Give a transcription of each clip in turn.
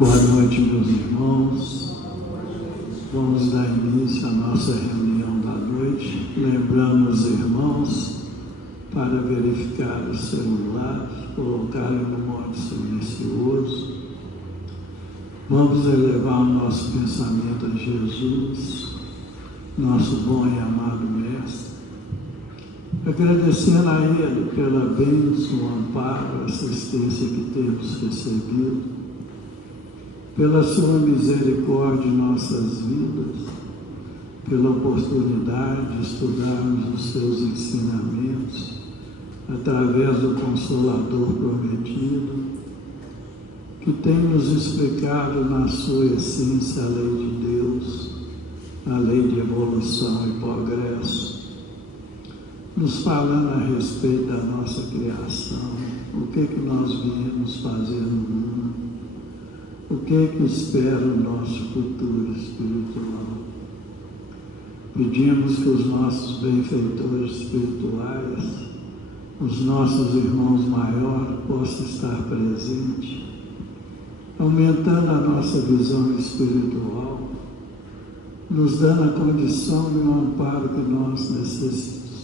Boa noite, meus irmãos. Vamos dar início à nossa reunião da noite, lembrando os irmãos para verificar os celulares, colocarem no modo silencioso. Vamos elevar o nosso pensamento a Jesus, nosso bom e amado Mestre, agradecendo a Ele pela bênção, o amparo, a assistência que temos recebido, pela sua misericórdia em nossas vidas, pela oportunidade de estudarmos os seus ensinamentos através do Consolador prometido, que tem nos explicado na sua essência a lei de Deus, a lei de evolução e progresso, nos falando a respeito da nossa criação, o que nós viemos fazer no mundo, o que espera o nosso futuro espiritual. Pedimos que os nossos benfeitores espirituais, os nossos irmãos maiores, possam estar presentes, aumentando a nossa visão espiritual, nos dando a condição e o amparo que nós necessitamos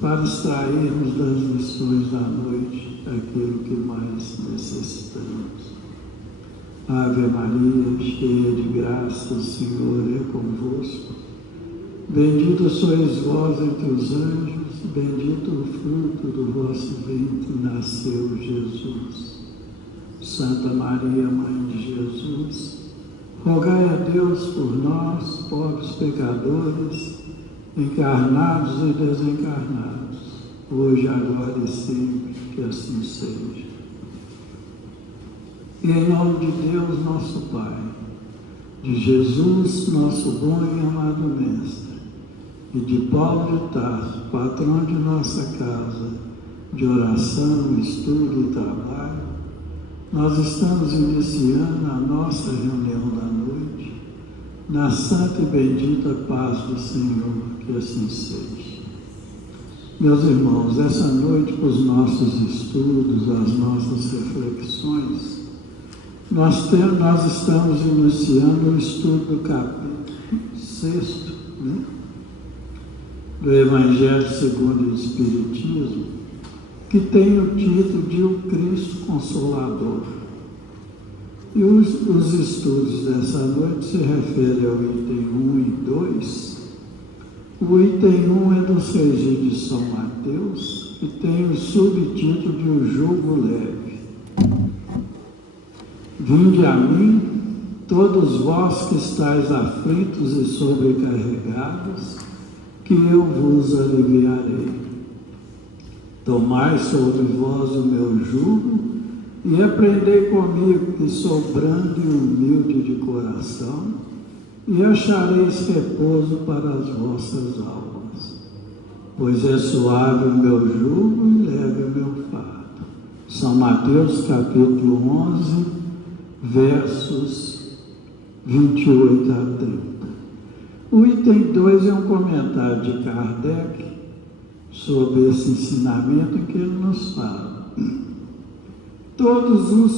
para extrairmos das lições da noite aquilo que mais necessitamos. Ave Maria, cheia de graça, o Senhor é convosco. Bendita sois vós entre os anjos, bendito o fruto do vosso ventre, nasceu Jesus. Santa Maria, Mãe de Jesus, rogai a Deus por nós, pobres pecadores, encarnados e desencarnados, hoje, agora e sempre, que assim seja. E em nome de Deus, nosso Pai, de Jesus, nosso bom e amado Mestre, e de Paulo de Tarso, patrão de nossa casa, de oração, estudo e trabalho, nós estamos iniciando a nossa reunião da noite, na santa e bendita paz do Senhor, que assim seja. Meus irmãos, essa noite, para os nossos estudos, as nossas reflexões, nós estamos iniciando o estudo do capítulo 6, do Evangelho segundo o Espiritismo, que tem o título de O Cristo Consolador. E os estudos dessa noite se referem ao item 1 e 2. O item 1 é do Sergi de São Mateus, que tem o subtítulo de O Jugo Leve. Vinde a mim, todos vós que estáis aflitos e sobrecarregados, que eu vos aliviarei. Tomai sobre vós o meu jugo e aprendei comigo, que sou brando e humilde de coração, e achareis repouso para as vossas almas. Pois é suave o meu jugo e leve o meu fardo. São Mateus capítulo 11, versos 28 a 30. O item 2 é um comentário de Kardec sobre esse ensinamento, em que ele nos fala: todos os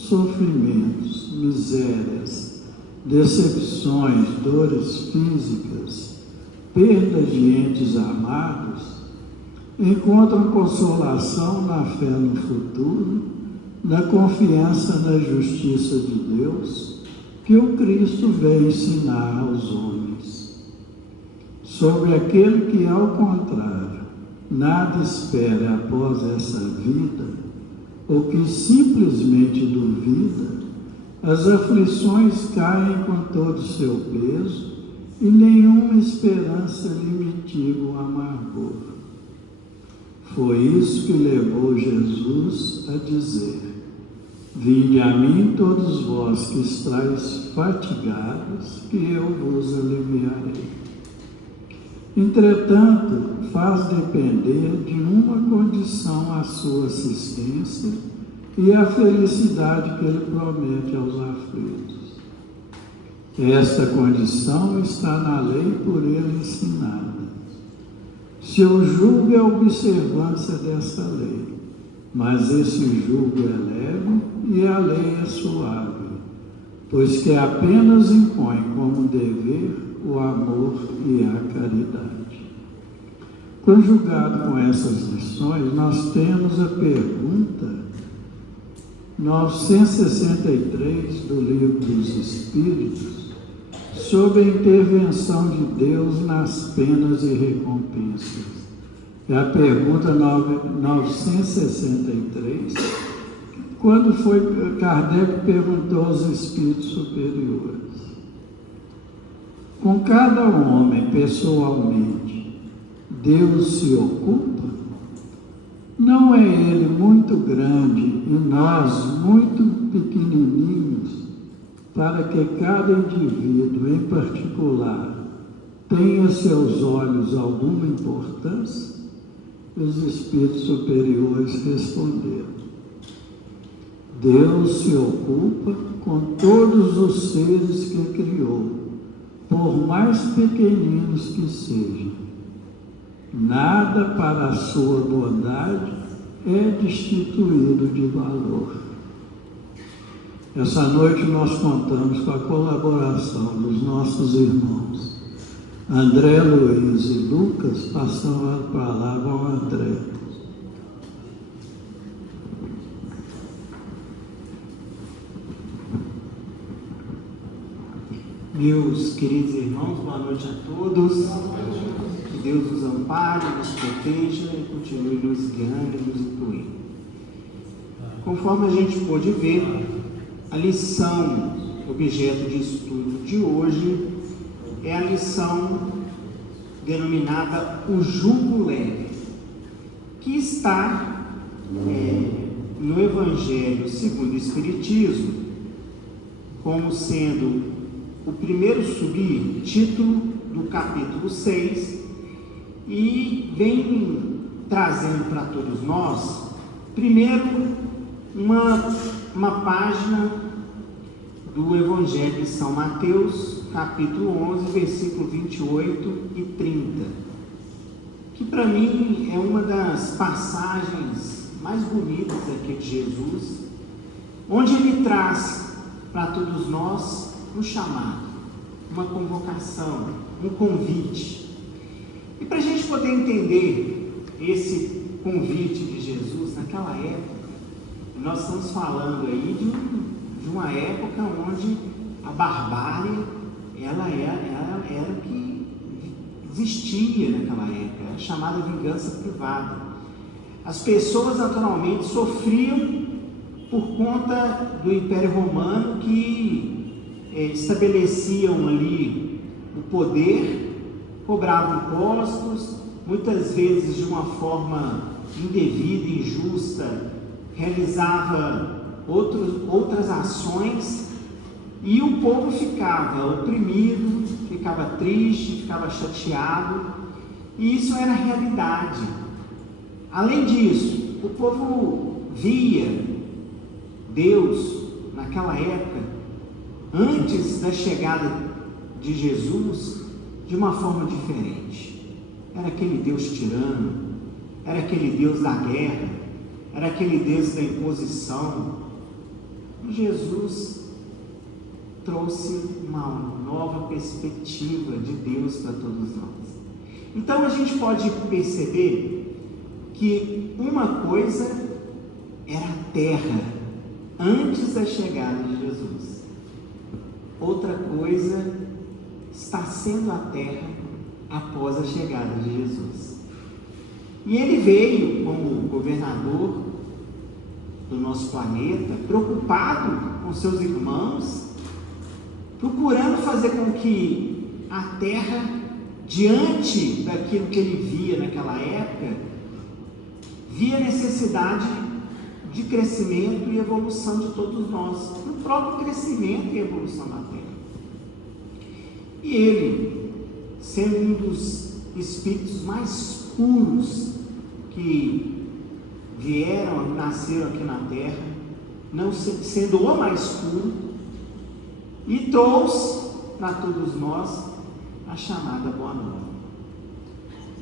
sofrimentos, misérias, decepções, dores físicas, perdas de entes amados, encontram consolação na fé no futuro, na confiança na justiça de Deus, que o Cristo veio ensinar aos homens. Sobre aquele que, ao contrário, nada espera após essa vida, ou que simplesmente duvida, as aflições caem com todo o seu peso e nenhuma esperança lhe mitiga o amargor. Foi isso que levou Jesus a dizer: vinde a mim todos vós que estáis fatigados, que eu vos aliviarei. Entretanto, faz depender de uma condição a sua assistência e a felicidade que ele promete aos aflitos. Esta condição está na lei por ele ensinada. Seu jugo é a observância dessa lei, mas esse jugo é leve e a lei é suave, pois que apenas impõe como dever o amor e a caridade. Conjugado com essas lições, nós temos a pergunta 963 do Livro dos Espíritos, sobre a intervenção de Deus nas penas e recompensas. É a pergunta 963, quando foi Kardec perguntou aos espíritos superiores: com cada homem, pessoalmente, Deus se ocupa? Não é Ele muito grande e nós muito pequenininhos para que cada indivíduo em particular tenha seus olhos alguma importância? Os espíritos superiores responderam: Deus se ocupa com todos os seres que criou, por mais pequeninos que sejam. Nada para a sua bondade é destituído de valor. Essa noite nós contamos com a colaboração dos nossos irmãos André Luiz e Lucas. Passando a palavra ao André. Meus queridos irmãos, boa noite a todos. Que Deus nos ampare, nos proteja e continue nos guiando e nos incluindo. Conforme a gente pôde ver, a lição objeto de estudo de hoje é a lição denominada o jugo leve, que está no Evangelho segundo o Espiritismo, como sendo o primeiro subtítulo do capítulo 6, e vem trazendo para todos nós, primeiro, uma página do Evangelho de São Mateus, capítulo 11, versículo 28 e 30, que para mim é uma das passagens mais bonitas aqui de Jesus, onde ele traz para todos nós um chamado, uma convocação, um convite. E para a gente poder entender esse convite de Jesus naquela época, nós estamos falando aí de uma época onde a barbárie ela era o que existia naquela época, a chamada vingança privada. As pessoas naturalmente sofriam por conta do Império Romano, que estabeleciam ali o poder, cobravam impostos, muitas vezes de uma forma indevida, injusta, realizava outras ações, e o povo ficava oprimido, ficava triste, ficava chateado, e isso era a realidade. Além disso, o povo via Deus naquela época, antes da chegada de Jesus, de uma forma diferente. Era aquele Deus tirano, era aquele Deus da guerra, era aquele Deus da imposição. E Jesus trouxe uma nova perspectiva de Deus para todos nós. Então a gente pode perceber que uma coisa era a terra antes da chegada de Jesus, outra coisa está sendo a terra após a chegada de Jesus. E ele veio como governador do nosso planeta, preocupado com seus irmãos, procurando fazer com que a terra, diante daquilo que ele via naquela época, via necessidade de crescimento e evolução de todos nós, no próprio crescimento e evolução da terra. E ele, sendo um dos espíritos mais puros que vieram, nasceram aqui na terra, não sendo o mais puro, e trouxe para todos nós a chamada Boa Nova.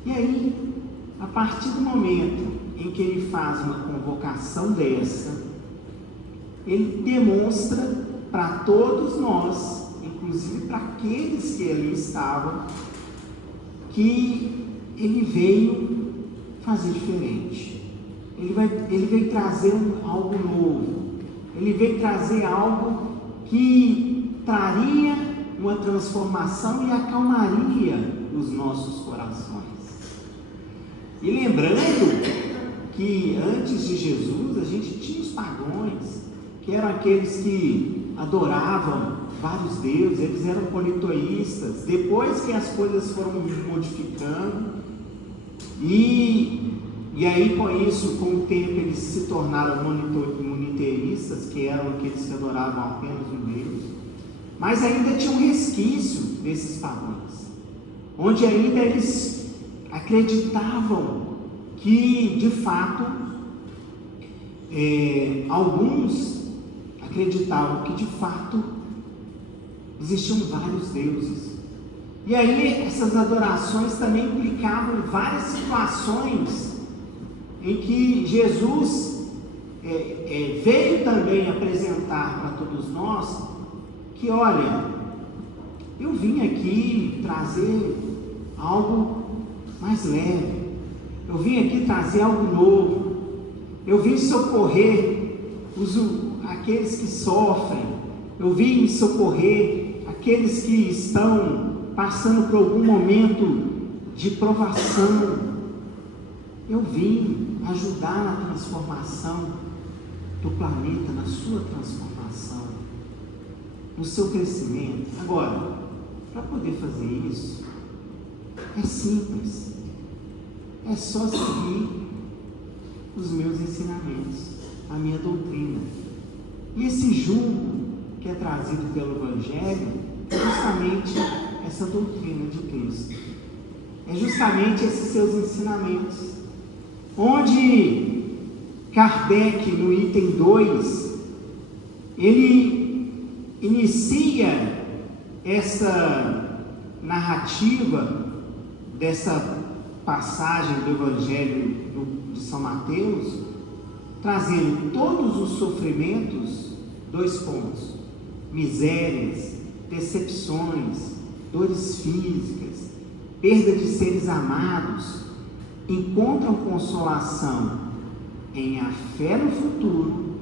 E aí, a partir do momento em que ele faz uma convocação dessa, ele demonstra para todos nós, inclusive para aqueles que ali estavam, que ele veio fazer diferente. Ele veio trazer algo novo. Ele veio trazer algo que traria uma transformação e acalmaria os nossos corações. E lembrando que antes de Jesus a gente tinha os pagãos, que eram aqueles que adoravam vários deuses, eles eram politeístas. Depois que as coisas foram modificando, e aí com isso, com o tempo, eles se tornaram monoteístas, que eram aqueles que adoravam apenas um Deus. Mas ainda tinha um resquício desses pagãos, onde ainda eles acreditavam que, de fato, alguns acreditavam que, de fato, existiam vários deuses. E aí essas adorações também implicavam várias situações em que Jesus veio também apresentar para todos nós que, olha, eu vim aqui trazer algo mais leve, eu vim aqui trazer algo novo, eu vim socorrer aqueles que sofrem, eu vim socorrer aqueles que estão passando por algum momento de provação, eu vim ajudar na transformação do planeta, na sua transformação, no seu crescimento. Agora, para poder fazer isso, é simples, é só seguir os meus ensinamentos, a minha doutrina. E esse jugo que é trazido pelo Evangelho é justamente essa doutrina de Cristo, é justamente esses seus ensinamentos, onde Kardec, no item 2, ele inicia essa narrativa dessa passagem do Evangelho de São Mateus, trazendo todos os sofrimentos, 2 pontos: misérias, decepções, dores físicas, perda de seres amados, encontram consolação em a fé no futuro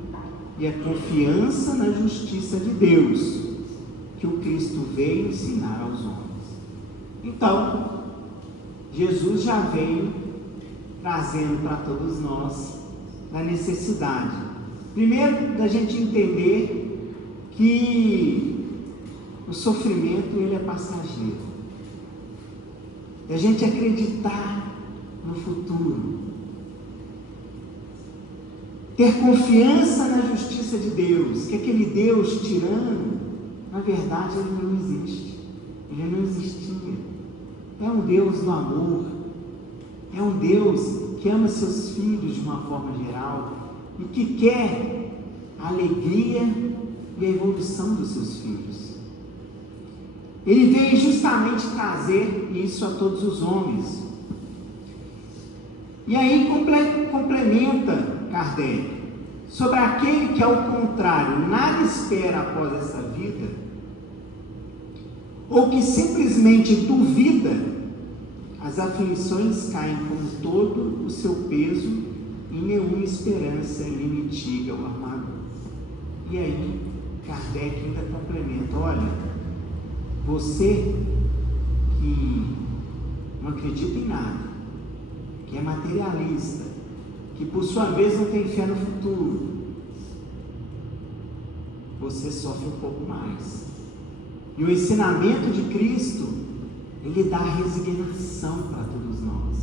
e a confiança na justiça de Deus, que o Cristo veio ensinar aos homens. Então, Jesus já veio trazendo para todos nós a necessidade, primeiro, da gente entender que o sofrimento ele é passageiro, da gente acreditar no futuro, ter confiança na justiça de Deus, que aquele Deus tirano, na verdade, ele não existe, ele não existia. É um Deus do amor, é um Deus que ama seus filhos de uma forma geral e que quer a alegria e a evolução dos seus filhos. Ele veio justamente trazer isso a todos os homens. E aí complementa Kardec sobre aquele que, ao contrário, nada espera após essa vida, ou que simplesmente duvida, as aflições caem com todo o seu peso e nenhuma esperança lhe mitiga o amargor. E aí Kardec ainda complementa: olha, você que não acredita em nada, que é materialista, que por sua vez não tem fé no futuro, você sofre um pouco mais. E o ensinamento de Cristo, ele dá resignação para todos nós.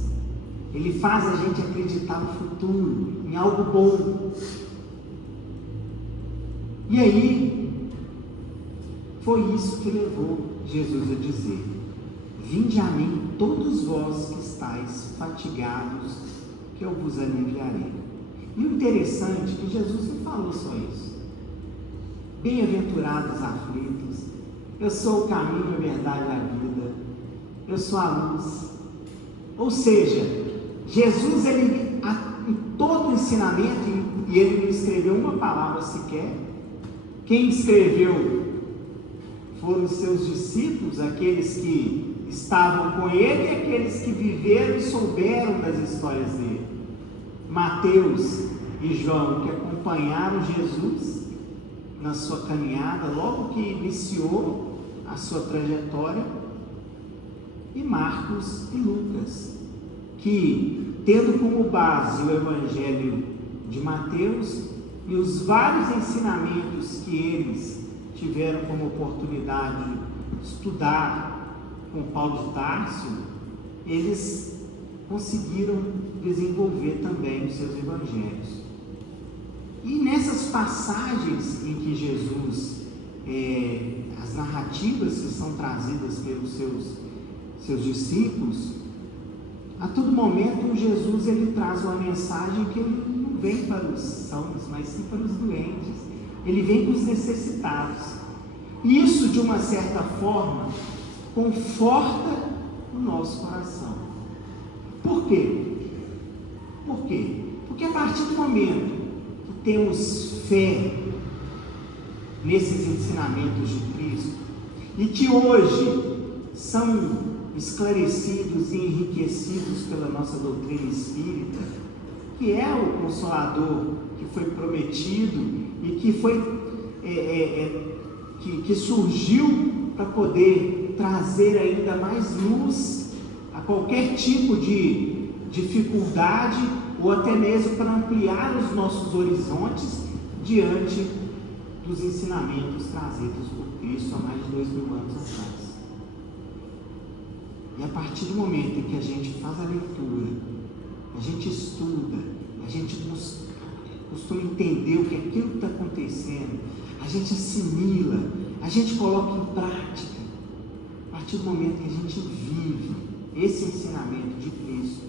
Ele faz a gente acreditar no futuro, em algo bom. E aí, foi isso que levou Jesus a dizer: vinde a mim todos vós que estáis fatigados, que eu vos aliviarei. E o interessante é que Jesus não falou só isso. Bem-aventurados aflitos, eu sou o caminho, a verdade e a vida, eu sou a luz. Ou seja, Jesus, ele todo o ensinamento, e ele não escreveu uma palavra sequer. Quem escreveu foram os seus discípulos, aqueles que estavam com ele e aqueles que viveram e souberam das histórias dele. Mateus e João, que acompanharam Jesus na sua caminhada, logo que iniciou a sua trajetória, e Marcos e Lucas, que, tendo como base o Evangelho de Mateus e os vários ensinamentos que eles tiveram como oportunidade de estudar com Paulo de Tarso, eles conseguiram desenvolver também os seus evangelhos. E nessas passagens em que Jesus, as narrativas que são trazidas pelos seus discípulos, a todo momento Jesus ele traz uma mensagem que ele não vem para os sãos, mas sim para os doentes. Ele vem para os necessitados. E isso, de uma certa forma, conforta o nosso coração. Por quê? Por quê? Porque a partir do momento que temos fé nesses ensinamentos de Cristo, e que hoje são esclarecidos e enriquecidos pela nossa doutrina espírita, que é o Consolador que foi prometido e que foi que surgiu para poder trazer ainda mais luz a qualquer tipo de dificuldade, ou até mesmo para ampliar os nossos horizontes diante dos ensinamentos trazidos por Cristo há mais de 2000 anos atrás. E a partir do momento em que a gente faz a leitura, a gente estuda, a gente costuma entender o que é aquilo que está acontecendo, a gente assimila, a gente coloca em prática. A partir do momento que a gente vive esse ensinamento de Cristo,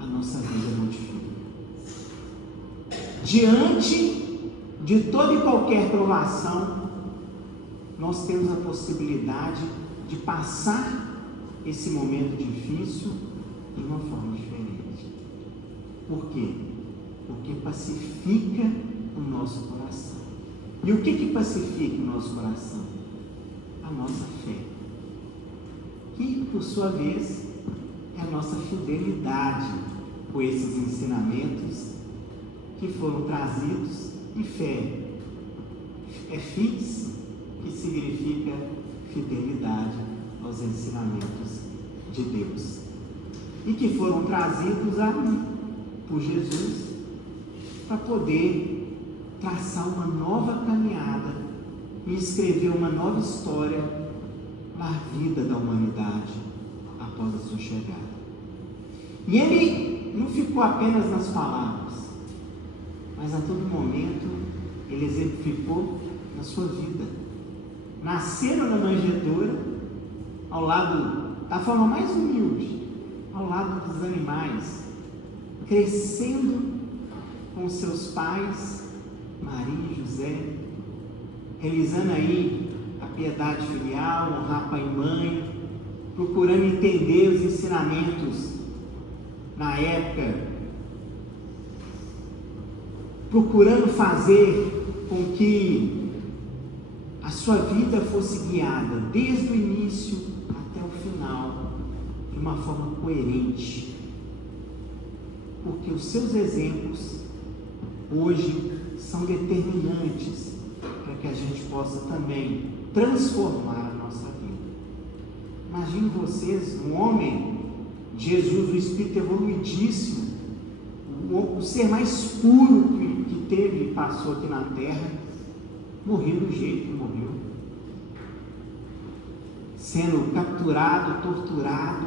a nossa vida modifica. Diante de toda e qualquer provação, nós temos a possibilidade de passar esse momento difícil de uma forma diferente. Por quê? Porque pacifica o nosso coração. E o que pacifica o nosso coração? A nossa fé, que por sua vez é a nossa fidelidade com esses ensinamentos que foram trazidos. E fé é fix, que significa fidelidade aos ensinamentos de Deus, e que foram trazidos por Jesus para poder traçar uma nova caminhada e escrever uma nova história na vida da humanidade após a sua chegada. E ele não ficou apenas nas palavras, mas a todo momento ele exemplificou na sua vida. Nasceram na manjedoura, ao lado, da forma mais humilde, ao lado dos animais, crescendo com seus pais, Maria e José, realizando aí a piedade filial, honrar pai e mãe, procurando entender os ensinamentos na época, procurando fazer com que a sua vida fosse guiada desde o início até o final de uma forma coerente, porque os seus exemplos hoje são determinantes para que a gente possa também transformar a nossa vida. Imagine vocês, um homem, Jesus, o Espírito evoluidíssimo, o ser mais puro que teve e passou aqui na terra, morreu do jeito que morreu, sendo capturado, torturado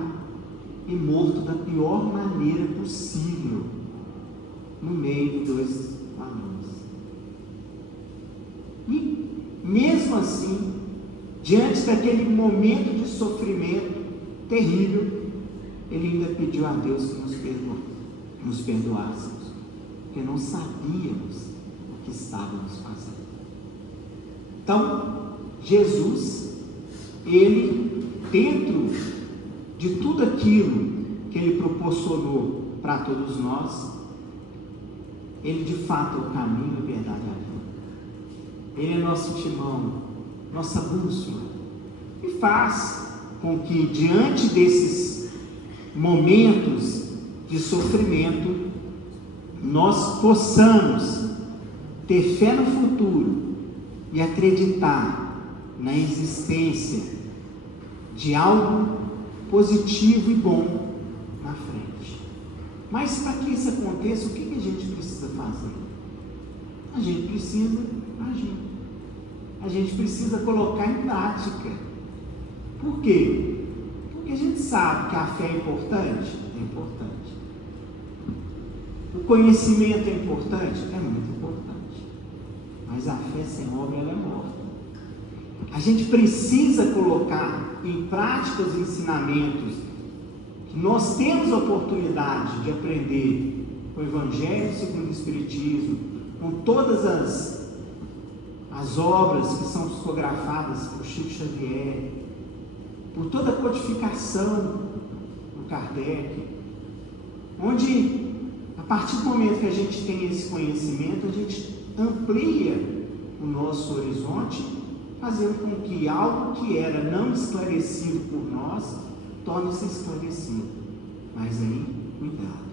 e morto da pior maneira possível, no meio de dois ladrões. E mesmo assim, diante daquele momento de sofrimento terrível, ele ainda pediu a Deus que nos perdoássemos, porque não sabíamos o que estávamos fazendo. Então, Jesus, ele, dentro de tudo aquilo que ele proporcionou para todos nós, Ele de fato é o caminho, a verdade e a vida. Ele é nosso timão, nossa bússola, e faz com que, diante desses momentos de sofrimento, nós possamos ter fé no futuro e acreditar na existência de algo positivo e bom na frente. Mas para que isso aconteça, o que a gente precisa fazer? A gente precisa agir. A gente precisa colocar em prática. Por quê? Porque a gente sabe que a fé é importante. É importante. O conhecimento é importante? É muito importante. Mas a fé sem obra, ela é morta. A gente precisa colocar em prática os ensinamentos que nós temos a oportunidade de aprender com o Evangelho segundo o Espiritismo, com todas as obras que são psicografadas por Chico Xavier, por toda a codificação do Kardec, onde, a partir do momento que a gente tem esse conhecimento, a gente amplia o nosso horizonte, fazendo com que algo que era não esclarecido por nós, torne-se esclarecido. Mas aí, cuidado,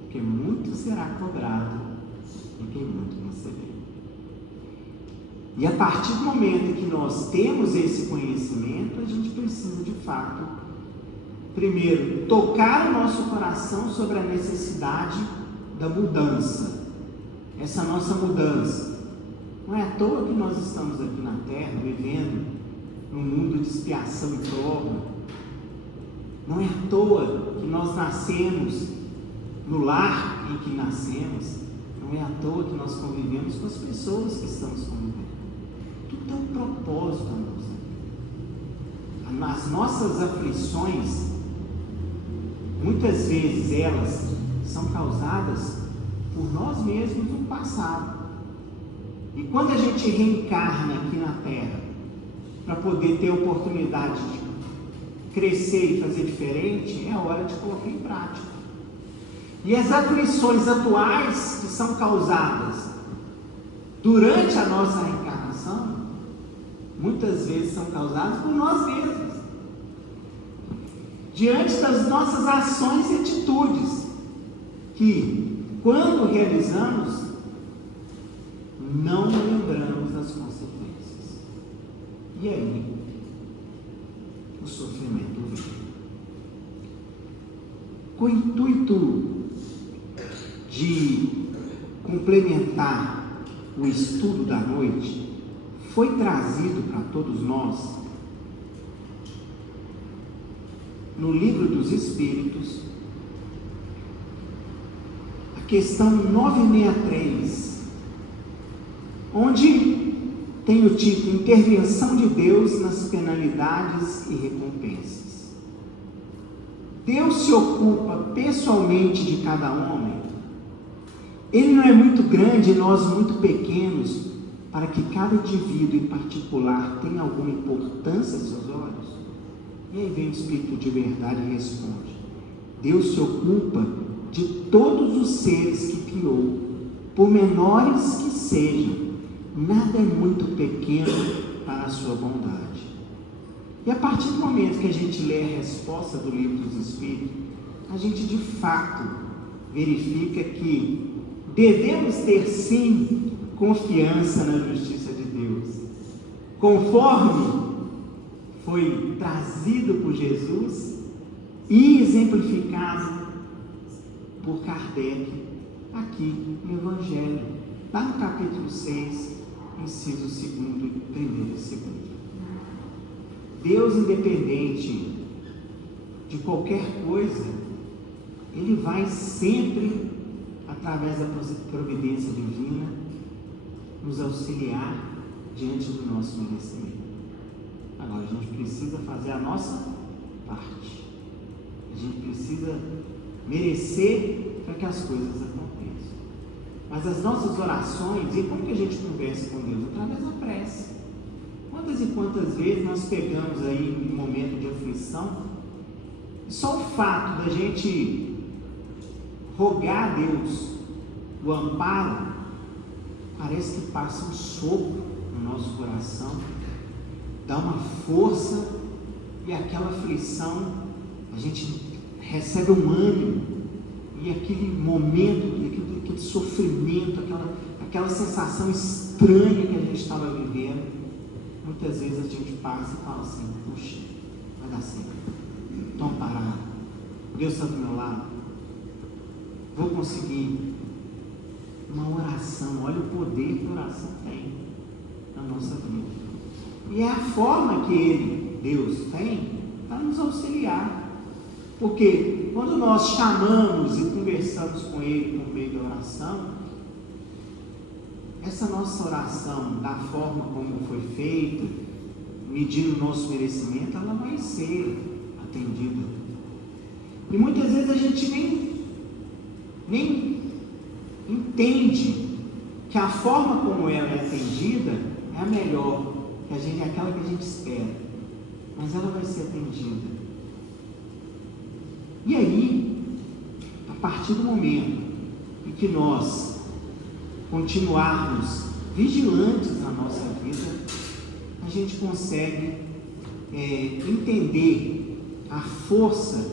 porque muito será cobrado e quem muito receber. E a partir do momento que nós temos esse conhecimento, a gente precisa de fato, primeiro, tocar o nosso coração sobre a necessidade da mudança. Essa nossa mudança. Não é à toa que nós estamos aqui na Terra, vivendo num mundo de expiação e prova. Não é à toa que nós nascemos no lar em que nascemos. Não é à toa que nós convivemos com as pessoas que estamos convivendo. Tudo tem um propósito a nossa vida. As nossas aflições, muitas vezes elas são causadas por nós mesmos no passado. E quando a gente reencarna aqui na Terra, para poder ter a oportunidade de crescer e fazer diferente, é hora de colocar em prática. E as aflições atuais que são causadas durante a nossa reencarnação, muitas vezes são causadas por nós mesmos, diante das nossas ações e atitudes, que, quando realizamos, não lembramos das consequências. E aí, o sofrimento vem. Com o intuito de complementar o estudo da noite, foi trazido para todos nós, no Livro dos Espíritos, a questão 963, onde tem o título Intervenção de Deus nas penalidades e recompensas. Deus se ocupa pessoalmente de cada homem. Ele não é muito grande e nós muito pequenos para que cada indivíduo em particular tenha alguma importância aos seus olhos? E aí vem o Espírito de verdade e responde: Deus se ocupa de todos os seres que criou, por menores que sejam. Nada é muito pequeno para a sua bondade. E a partir do momento que a gente lê a resposta do Livro dos Espíritos, a gente de fato verifica que devemos ter sim confiança na justiça de Deus, conforme foi trazido por Jesus e exemplificado por Kardec aqui no Evangelho, lá no capítulo 6, inciso 2º, 1º e 2º. Deus, independente de qualquer coisa, Ele vai sempre, através da providência divina, nos auxiliar diante do nosso merecimento. Agora, a gente precisa fazer a nossa parte. A gente precisa merecer para que as coisas aconteçam. Mas as nossas orações, e como que a gente conversa com Deus? Através da prece. Quantas e quantas vezes nós pegamos aí um momento de aflição, e só o fato da gente rogar a Deus o amparo, parece que passa um sopro no nosso coração, dá uma força, e aquela aflição, a gente recebe um ânimo, e aquele momento, aquele sofrimento, aquela sensação estranha que a gente estava vivendo, muitas vezes a gente passa e fala assim: puxa, vai dar certo, estou parado, Deus está do meu lado, vou conseguir. Uma oração, olha o poder que a oração tem na nossa vida, e é a forma que Deus tem para nos auxiliar, porque quando nós chamamos e conversamos com Ele por meio da oração, essa nossa oração, da forma como foi feita, medindo o nosso merecimento, ela vai ser atendida. E muitas vezes a gente nem entende que a forma como ela é atendida é a melhor, é aquela que a gente espera, mas ela vai ser atendida. E aí, a partir do momento em que nós continuarmos vigilantes na nossa vida, a gente consegue entender a força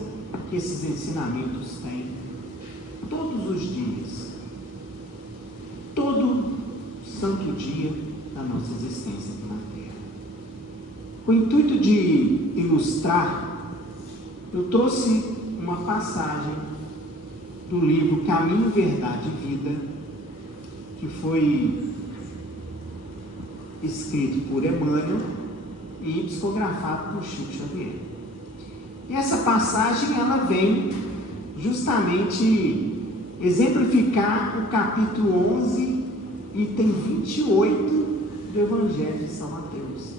que esses ensinamentos têm todos os dias, todo santo dia da nossa existência aqui na Terra. Com o intuito de ilustrar, eu trouxe uma passagem do livro Caminho, Verdade e Vida, que foi escrito por Emmanuel e psicografado por Chico Xavier. E essa passagem, ela vem justamente exemplificar o capítulo 11, item 28 do Evangelho de São Mateus,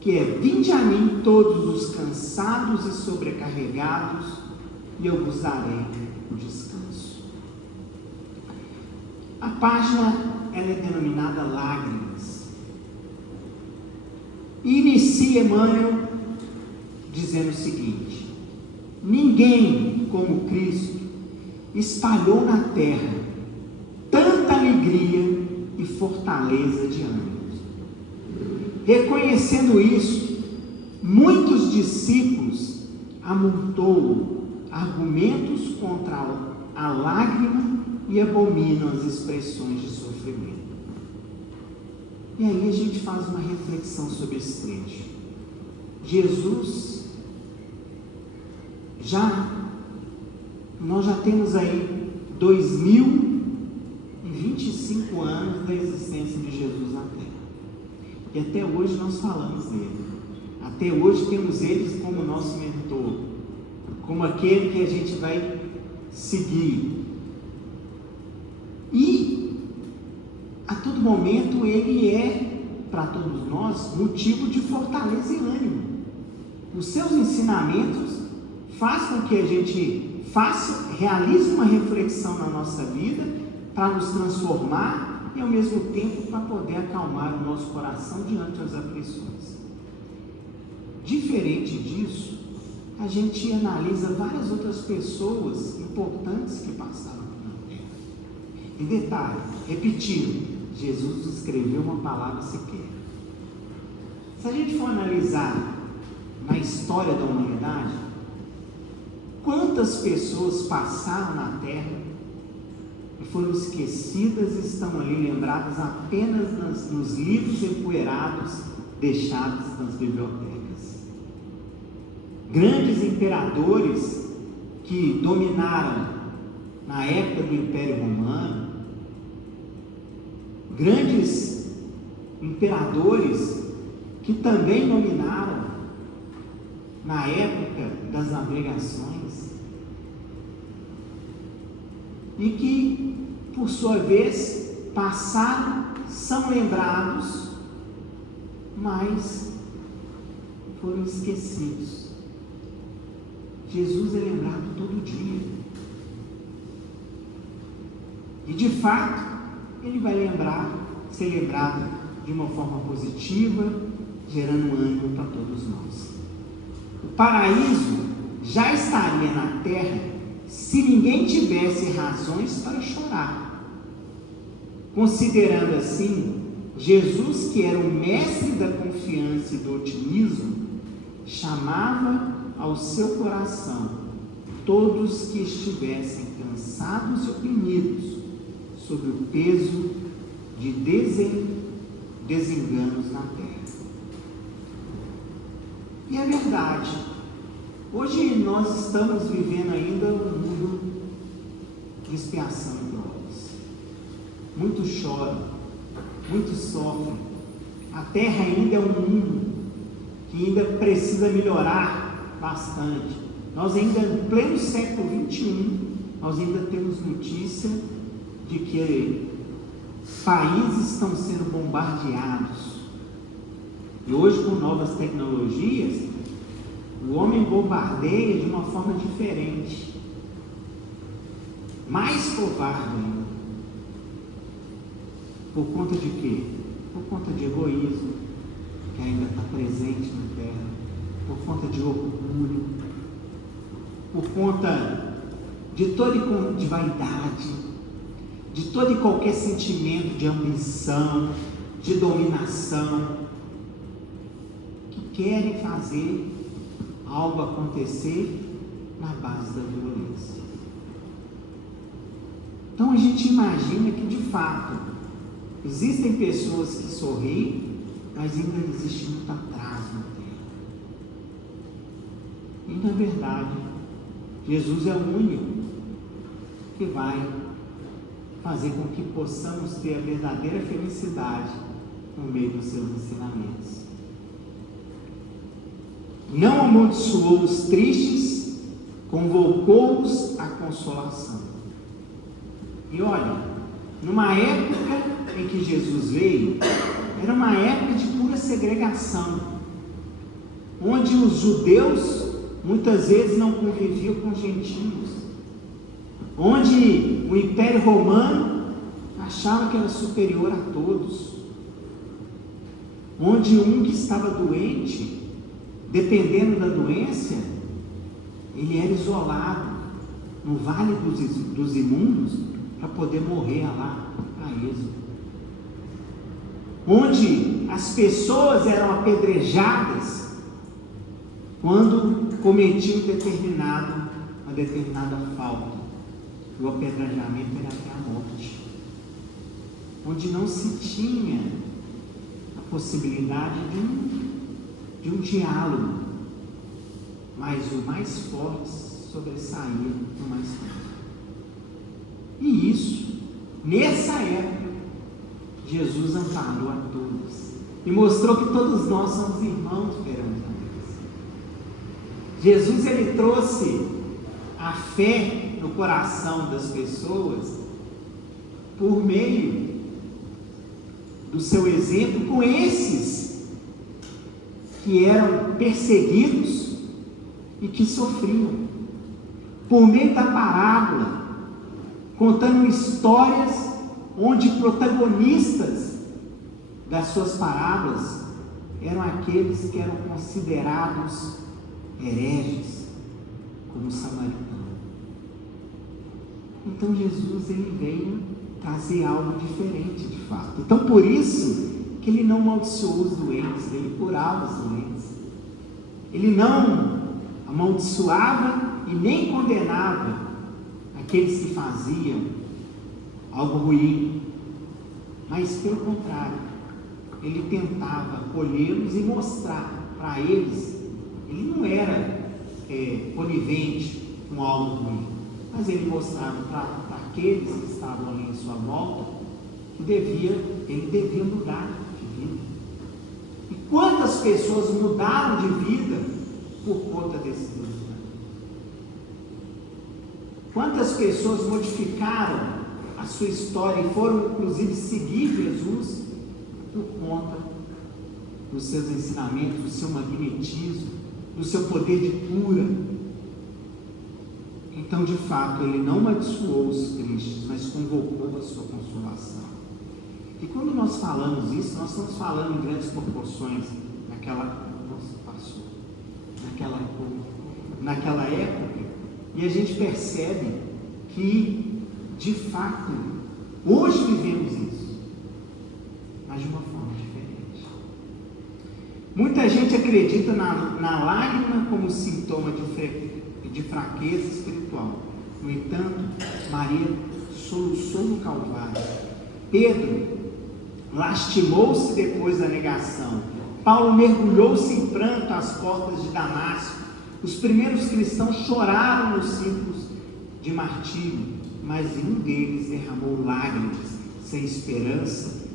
que é: vinde a mim todos os cansados e sobrecarregados, e eu vos darei o descanso. A página, ela é denominada Lágrimas, e inicia Emmanuel dizendo o seguinte: ninguém como Cristo espalhou na terra tanta alegria e fortaleza de ânimos. Reconhecendo isso, muitos discípulos amontoam argumentos contra a lágrima e abominam as expressões de sofrimento. E aí a gente faz uma reflexão sobre esse trecho. Nós já temos aí 2025 anos da existência de Jesus na Terra, e até hoje nós falamos dele, até hoje temos ele como nosso mentor, como aquele que a gente vai seguir, e a todo momento ele é, para todos nós, motivo de fortaleza e ânimo. Os seus ensinamentos faz com que a gente realize uma reflexão na nossa vida para nos transformar e ao mesmo tempo para poder acalmar o nosso coração diante das aflições. Diferente disso, a gente analisa várias outras pessoas importantes que passaram na Terra. E detalhe, repetindo, Jesus escreveu uma palavra sequer. Se a gente for analisar na história da humanidade, quantas pessoas passaram na Terra e foram esquecidas e estão ali lembradas apenas nos livros empoeirados deixados nas bibliotecas? Grandes imperadores que dominaram na época do Império Romano, grandes imperadores que também dominaram na época das navegações, e que, por sua vez, passaram, são lembrados, mas foram esquecidos. Jesus é lembrado todo dia, e de fato ele vai ser lembrado de uma forma positiva, gerando ânimo para todos nós. O paraíso já estaria na terra se ninguém tivesse razões para chorar, Considerando assim, Jesus, que era o mestre da confiança e do otimismo, chamava ao seu coração todos que estivessem cansados e oprimidos sob o peso de desenganos na terra. E é verdade, hoje nós estamos vivendo ainda um mundo de expiação e drogas. Muitos choram, muitos sofrem. A terra ainda é um mundo que ainda precisa melhorar bastante. Nós ainda, em pleno século XXI, nós ainda temos notícia de que países estão sendo bombardeados. E hoje, com novas tecnologias, o homem bombardeia de uma forma diferente, mais covarde ainda. Por conta de quê? Por conta de egoísmo, que ainda está presente na terra, por conta de orgulho, por conta de de vaidade, de todo e qualquer sentimento de ambição, de dominação, que querem fazer algo acontecer na base da violência. Então a gente imagina que, de fato, existem pessoas que sorriem, mas ainda existe muito atraso na terra. E, na verdade, Jesus é o único que vai fazer com que possamos ter a verdadeira felicidade no meio dos seus ensinamentos. Não amaldiçoou os tristes, convocou-os à consolação. E olha, numa época em que Jesus veio, era uma época de pura segregação, onde os judeus muitas vezes não conviviam com os gentios, onde o Império Romano achava que era superior a todos, onde um que estava doente, dependendo da doença, ele era isolado no Vale dos Imundos para poder morrer lá a êxodo, onde as pessoas eram apedrejadas quando cometiam uma determinada falta. O apedrejamento era até a morte, onde não se tinha a possibilidade de um diálogo, mas o mais forte sobressaía no mais fraco. E isso, nessa época, Jesus amparou a todos e mostrou que todos nós somos irmãos perante a Deus. Jesus, ele trouxe a fé no coração das pessoas por meio do seu exemplo com esses que eram perseguidos e que sofriam, por meio da parábola, contando histórias onde protagonistas das suas parábolas eram aqueles que eram considerados hereges, como o samaritano. Então Jesus, ele veio trazer algo diferente de fato. Então por isso que ele não amaldiçoou os doentes, ele curava os doentes. Ele não amaldiçoava e nem condenava aqueles que faziam algo ruim, mas pelo contrário, ele tentava acolhê-los e mostrar para eles, ele não era conivente com algo ruim, mas ele mostrava para aqueles que estavam ali em sua volta que ele devia mudar de vida. E quantas pessoas mudaram de vida por conta desse Deus? Quantas pessoas modificaram a sua história e foram inclusive seguir Jesus por conta dos seus ensinamentos, do seu magnetismo, do seu poder de cura? Então, de fato, ele não amaldiçoou os tristes, mas convocou a sua consolação. E quando nós falamos isso, nós estamos falando em grandes proporções naquela época, e a gente percebe que, de fato, hoje vivemos isso. Muita gente acredita na lágrima como sintoma de fraqueza espiritual. No entanto, Maria soluçou no Calvário. Pedro lastimou-se depois da negação. Paulo mergulhou-se em pranto às portas de Damasco. Os primeiros cristãos choraram nos círculos de martírio, mas nenhum deles derramou lágrimas sem esperança.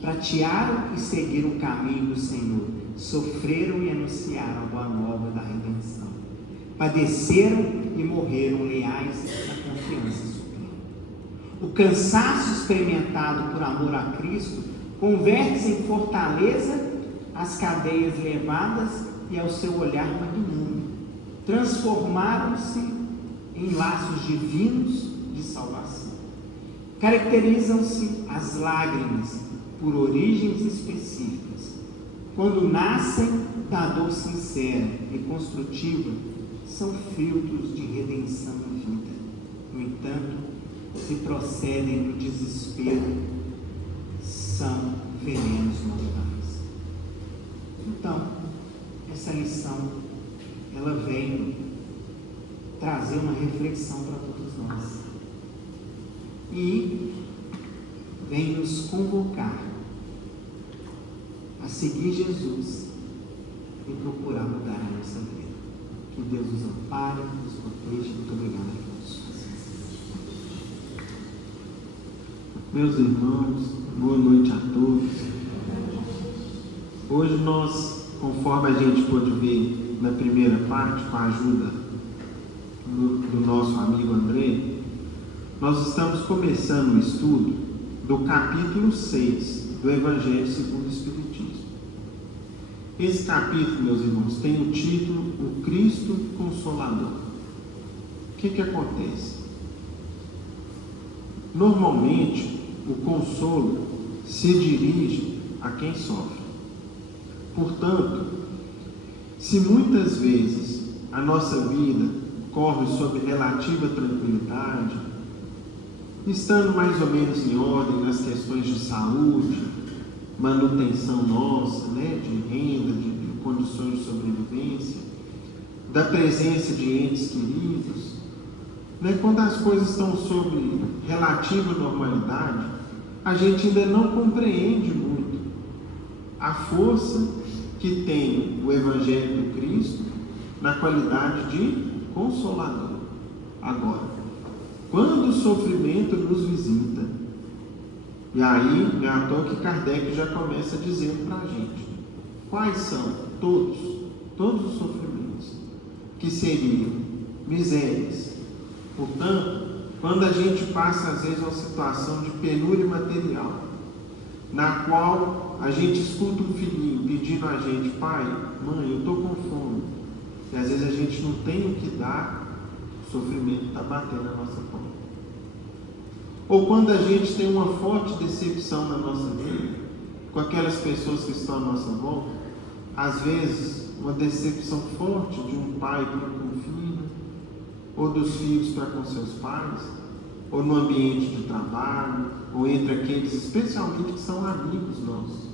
Pratearam e seguiram o caminho do Senhor, sofreram e anunciaram a boa nova da redenção, padeceram e morreram leais na confiança suprema. O cansaço experimentado por amor a Cristo converte-se em fortaleza às cadeias levadas e ao seu olhar magnânimo. Transformaram-se em laços divinos de salvação. Caracterizam-se as lágrimas por origens específicas. Quando nascem da dor sincera e construtiva, são filtros de redenção e vida. No entanto, se procedem do desespero, são venenos mortais. Então, essa lição, ela vem trazer uma reflexão para todos nós. E vem nos convocar a seguir Jesus e procurar mudar a nossa vida. Que Deus nos ampare, nos proteja. Muito obrigado a todos. Meus irmãos, boa noite a todos. Hoje nós, conforme a gente pôde ver na primeira parte, com a ajuda do nosso amigo André, nós estamos começando o estudo do capítulo 6 do Evangelho segundo o Espiritismo. Esse capítulo, meus irmãos, tem o título O Cristo Consolador. O que acontece? Normalmente, o consolo se dirige a quem sofre. Portanto, se muitas vezes a nossa vida corre sob relativa tranquilidade, estando mais ou menos em ordem nas questões de saúde, manutenção nossa, de renda, de condições de sobrevivência, da presença de entes queridos, quando as coisas estão sob relativa normalidade, a gente ainda não compreende muito a força que tem o Evangelho do Cristo na qualidade de consolador. Agora, quando o sofrimento nos visita, e aí é à toa que Kardec já começa dizendo para a gente quais são todos os sofrimentos, que seriam misérias. Portanto, quando a gente passa às vezes uma situação de penúria material, na qual a gente escuta um filhinho pedindo a gente: pai, mãe, eu estou com fome, e às vezes a gente não tem o que dar, o sofrimento está batendo na nossa porta. Ou quando a gente tem uma forte decepção na nossa vida, com aquelas pessoas que estão à nossa volta, às vezes uma decepção forte de um pai para com o filho, ou dos filhos para com seus pais, ou no ambiente de trabalho, ou entre aqueles especialmente que são amigos nossos,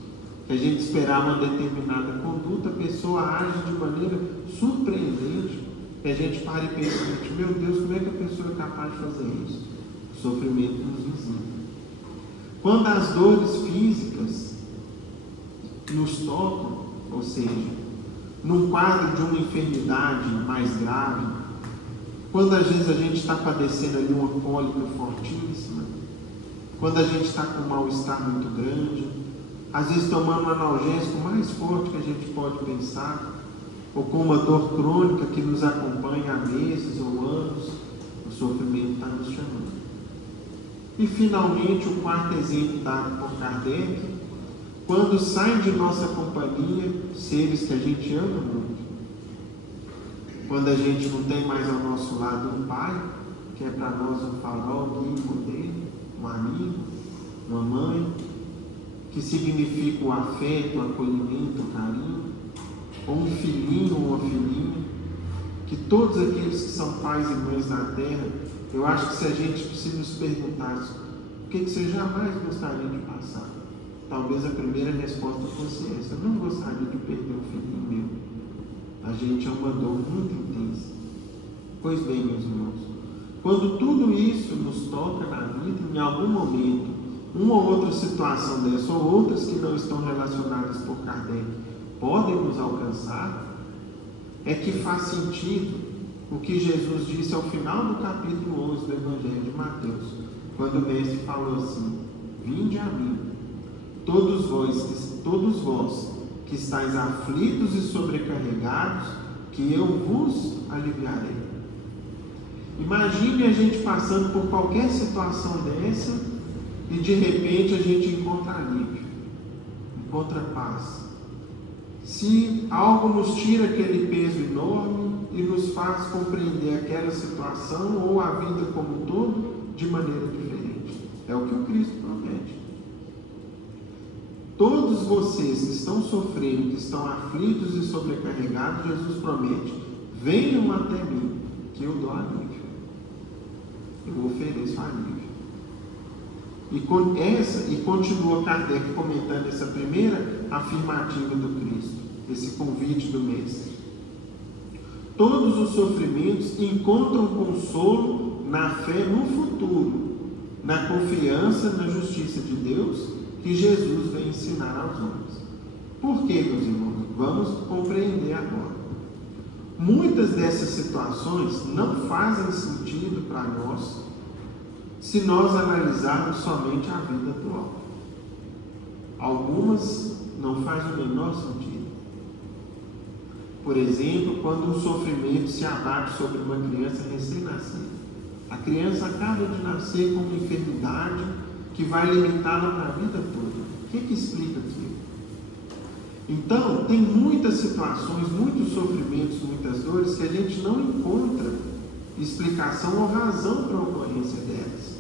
que a gente esperava uma determinada conduta, a pessoa age de maneira surpreendente, que a gente para e pensa: meu Deus, como é que a pessoa é capaz de fazer isso? O sofrimento nos visita. Quando as dores físicas nos tocam, ou seja, num quadro de uma enfermidade mais grave, quando às vezes a gente está padecendo ali uma cólica fortíssima, quando a gente está com um mal-estar muito grande, às vezes tomando um analgésico mais forte que a gente pode pensar, ou com uma dor crônica que nos acompanha há meses ou anos, o sofrimento está nos chamando. E finalmente, o quarto exemplo dado por Kardec: quando saem de nossa companhia seres que a gente ama muito, quando a gente não tem mais ao nosso lado um pai, que é para nós um farol, guia e modelo, um amigo, uma mãe, que significa o afeto, o acolhimento, o carinho, ou um filhinho ou uma filhinha, que todos aqueles que são pais e mães na terra, eu acho que se a gente se nos perguntasse o que você jamais gostaria de passar, talvez a primeira resposta fosse essa: eu não gostaria de perder um filho meu. A gente é uma dor muito intensa. Pois bem, meus irmãos, quando tudo isso nos toca na vida, em algum momento, uma ou outra situação dessa, ou outras que não estão relacionadas por Kardec, podem nos alcançar, é que faz sentido o que Jesus disse ao final do capítulo 11 do Evangelho de Mateus, quando o Mestre falou assim: vinde a mim, todos vós que estáis aflitos e sobrecarregados, que eu vos aliviarei. Imagine a gente passando por qualquer situação dessa e de repente a gente encontra alívio, encontra paz. Se algo nos tira aquele peso enorme e nos faz compreender aquela situação ou a vida como um todo de maneira diferente. É o que o Cristo promete. Todos vocês que estão sofrendo, que estão aflitos e sobrecarregados, Jesus promete: venham até mim, que eu dou alívio. Eu ofereço alívio. E continua Kardec comentando essa primeira afirmativa do Cristo, esse convite do Mestre. Todos os sofrimentos encontram consolo na fé no futuro, na confiança na justiça de Deus que Jesus vem ensinar aos homens. Por quê, meus irmãos? Vamos compreender agora. Muitas dessas situações não fazem sentido para nós se nós analisarmos somente a vida atual. Algumas não fazem o menor sentido. Por exemplo, quando um sofrimento se abate sobre uma criança recém-nascida. A criança acaba de nascer com uma enfermidade que vai limitá-la para a vida toda. O que explica aquilo? Então, tem muitas situações, muitos sofrimentos, muitas dores que a gente não encontra explicação ou razão para a ocorrência delas.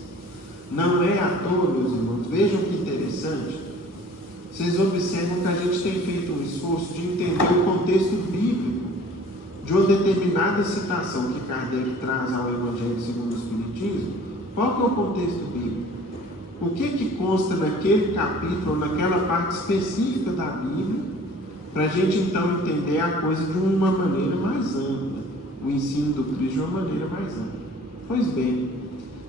Não é à toa, meus irmãos, vejam que interessante. Vocês observam que a gente tem feito um esforço de entender o contexto bíblico de uma determinada citação que Kardec traz ao Evangelho segundo o Espiritismo. Qual que é o contexto bíblico? O que consta naquele capítulo, naquela parte específica da Bíblia, para a gente então entender a coisa de uma maneira mais ampla, o ensino do Cristo de uma maneira mais ampla. Pois bem,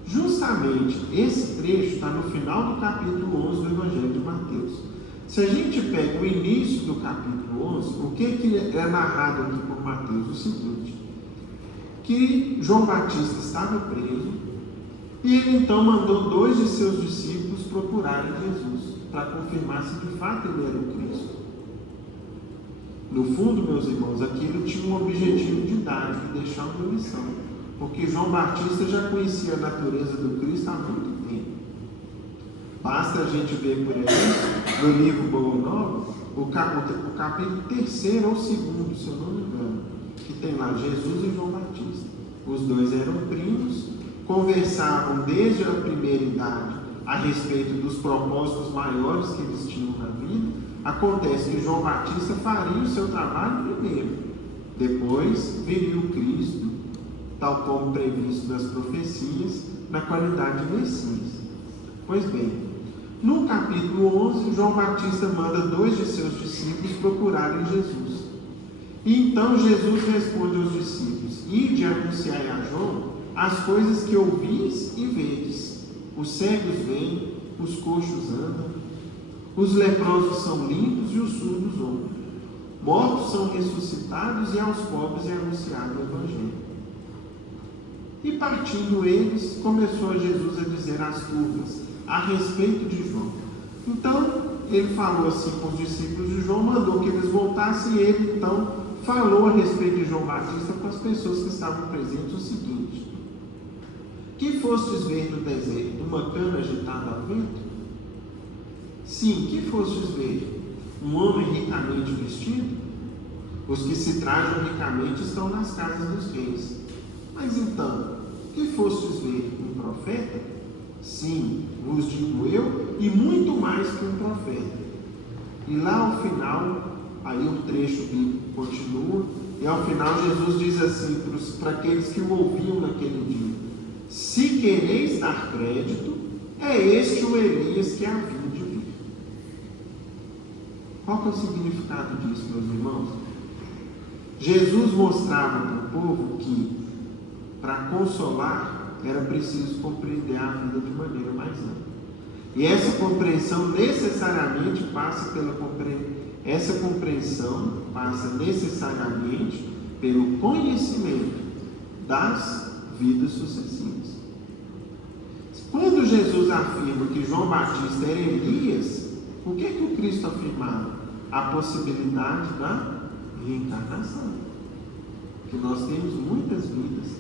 justamente esse trecho está no final do capítulo 11 do Evangelho de Mateus. Se a gente pega o início do capítulo 11, o que é narrado aqui por Mateus? O seguinte: que João Batista estava preso e ele então mandou 2 de seus discípulos procurarem Jesus para confirmar se de fato ele era o Cristo. No fundo, meus irmãos, aquilo tinha um objetivo didático, de deixar uma missão, porque João Batista já conhecia a natureza do Cristo há muito tempo. Basta a gente ver por aí, no livro Boa Nova, o capítulo 3º ou 2º, se eu não me engano, que tem lá Jesus e João Batista. Os 2 eram primos, conversavam desde a primeira idade a respeito dos propósitos maiores que eles tinham na vida. Acontece que João Batista faria o seu trabalho primeiro, depois viria o Cristo, tal como previsto nas profecias, na qualidade de Messias. Pois bem, no capítulo 11, João Batista manda 2 de seus discípulos procurarem Jesus. E então Jesus responde aos discípulos: ide anunciar a João as coisas que ouvis e vedes. Os cegos veem, os coxos andam, os leprosos são limpos e os surdos ouvem. Mortos são ressuscitados e aos pobres é anunciado o Evangelho. E partindo eles, começou Jesus a dizer às turmas a respeito de João. Então, ele falou assim com os discípulos de João, mandou que eles voltassem, e ele então falou a respeito de João Batista com as pessoas que estavam presentes o seguinte: que fostes ver no deserto? Uma cana agitada ao vento? Sim, que fostes ver? Um homem ricamente vestido? Os que se trajam ricamente estão nas casas dos reis. Mas então, que fostes ver? Um profeta? Sim, vos digo eu, e muito mais que um profeta. E lá ao final, aí o trecho bíblico continua, e ao final Jesus diz assim para aqueles que o ouviam naquele dia: se quereis dar crédito, é este o Elias que havia de vir. Qual que é o significado disso, meus irmãos? Jesus mostrava para o povo que, para consolar, era preciso compreender a vida de maneira mais ampla. E essa compreensão necessariamente passa pelo conhecimento das vidas sucessivas. Quando Jesus afirma que João Batista era Elias, o que o Cristo afirmava? A possibilidade da reencarnação. Que nós temos muitas vidas.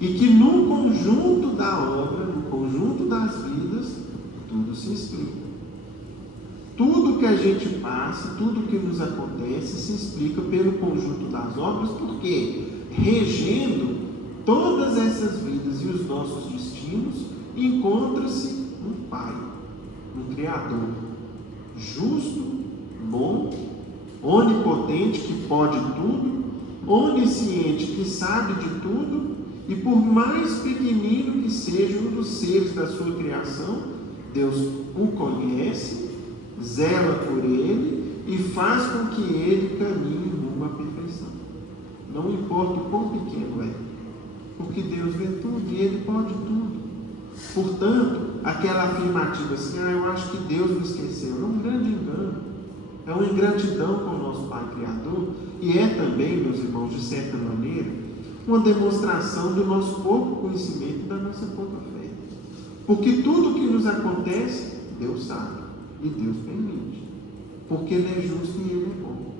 E que no conjunto da obra, no conjunto das vidas, tudo se explica. Tudo que a gente passa, tudo que nos acontece, se explica pelo conjunto das obras, porque regendo todas essas vidas e os nossos destinos, encontra-se um Pai, um Criador, justo, bom, onipotente, que pode tudo, onisciente, que sabe de tudo, e por mais pequenino que seja um dos seres da sua criação, Deus o conhece, zela por ele e faz com que ele caminhe rumo à perfeição. Não importa o quão pequeno é, porque Deus vê tudo e ele pode tudo. Portanto, aquela afirmativa assim, eu acho que Deus me esqueceu, é um grande engano. É uma ingratidão com o nosso Pai Criador, e é também, meus irmãos, de certa maneira, uma demonstração do nosso pouco conhecimento e da nossa pouca fé. Porque tudo que nos acontece, Deus sabe e Deus permite, porque Ele é justo e Ele é bom.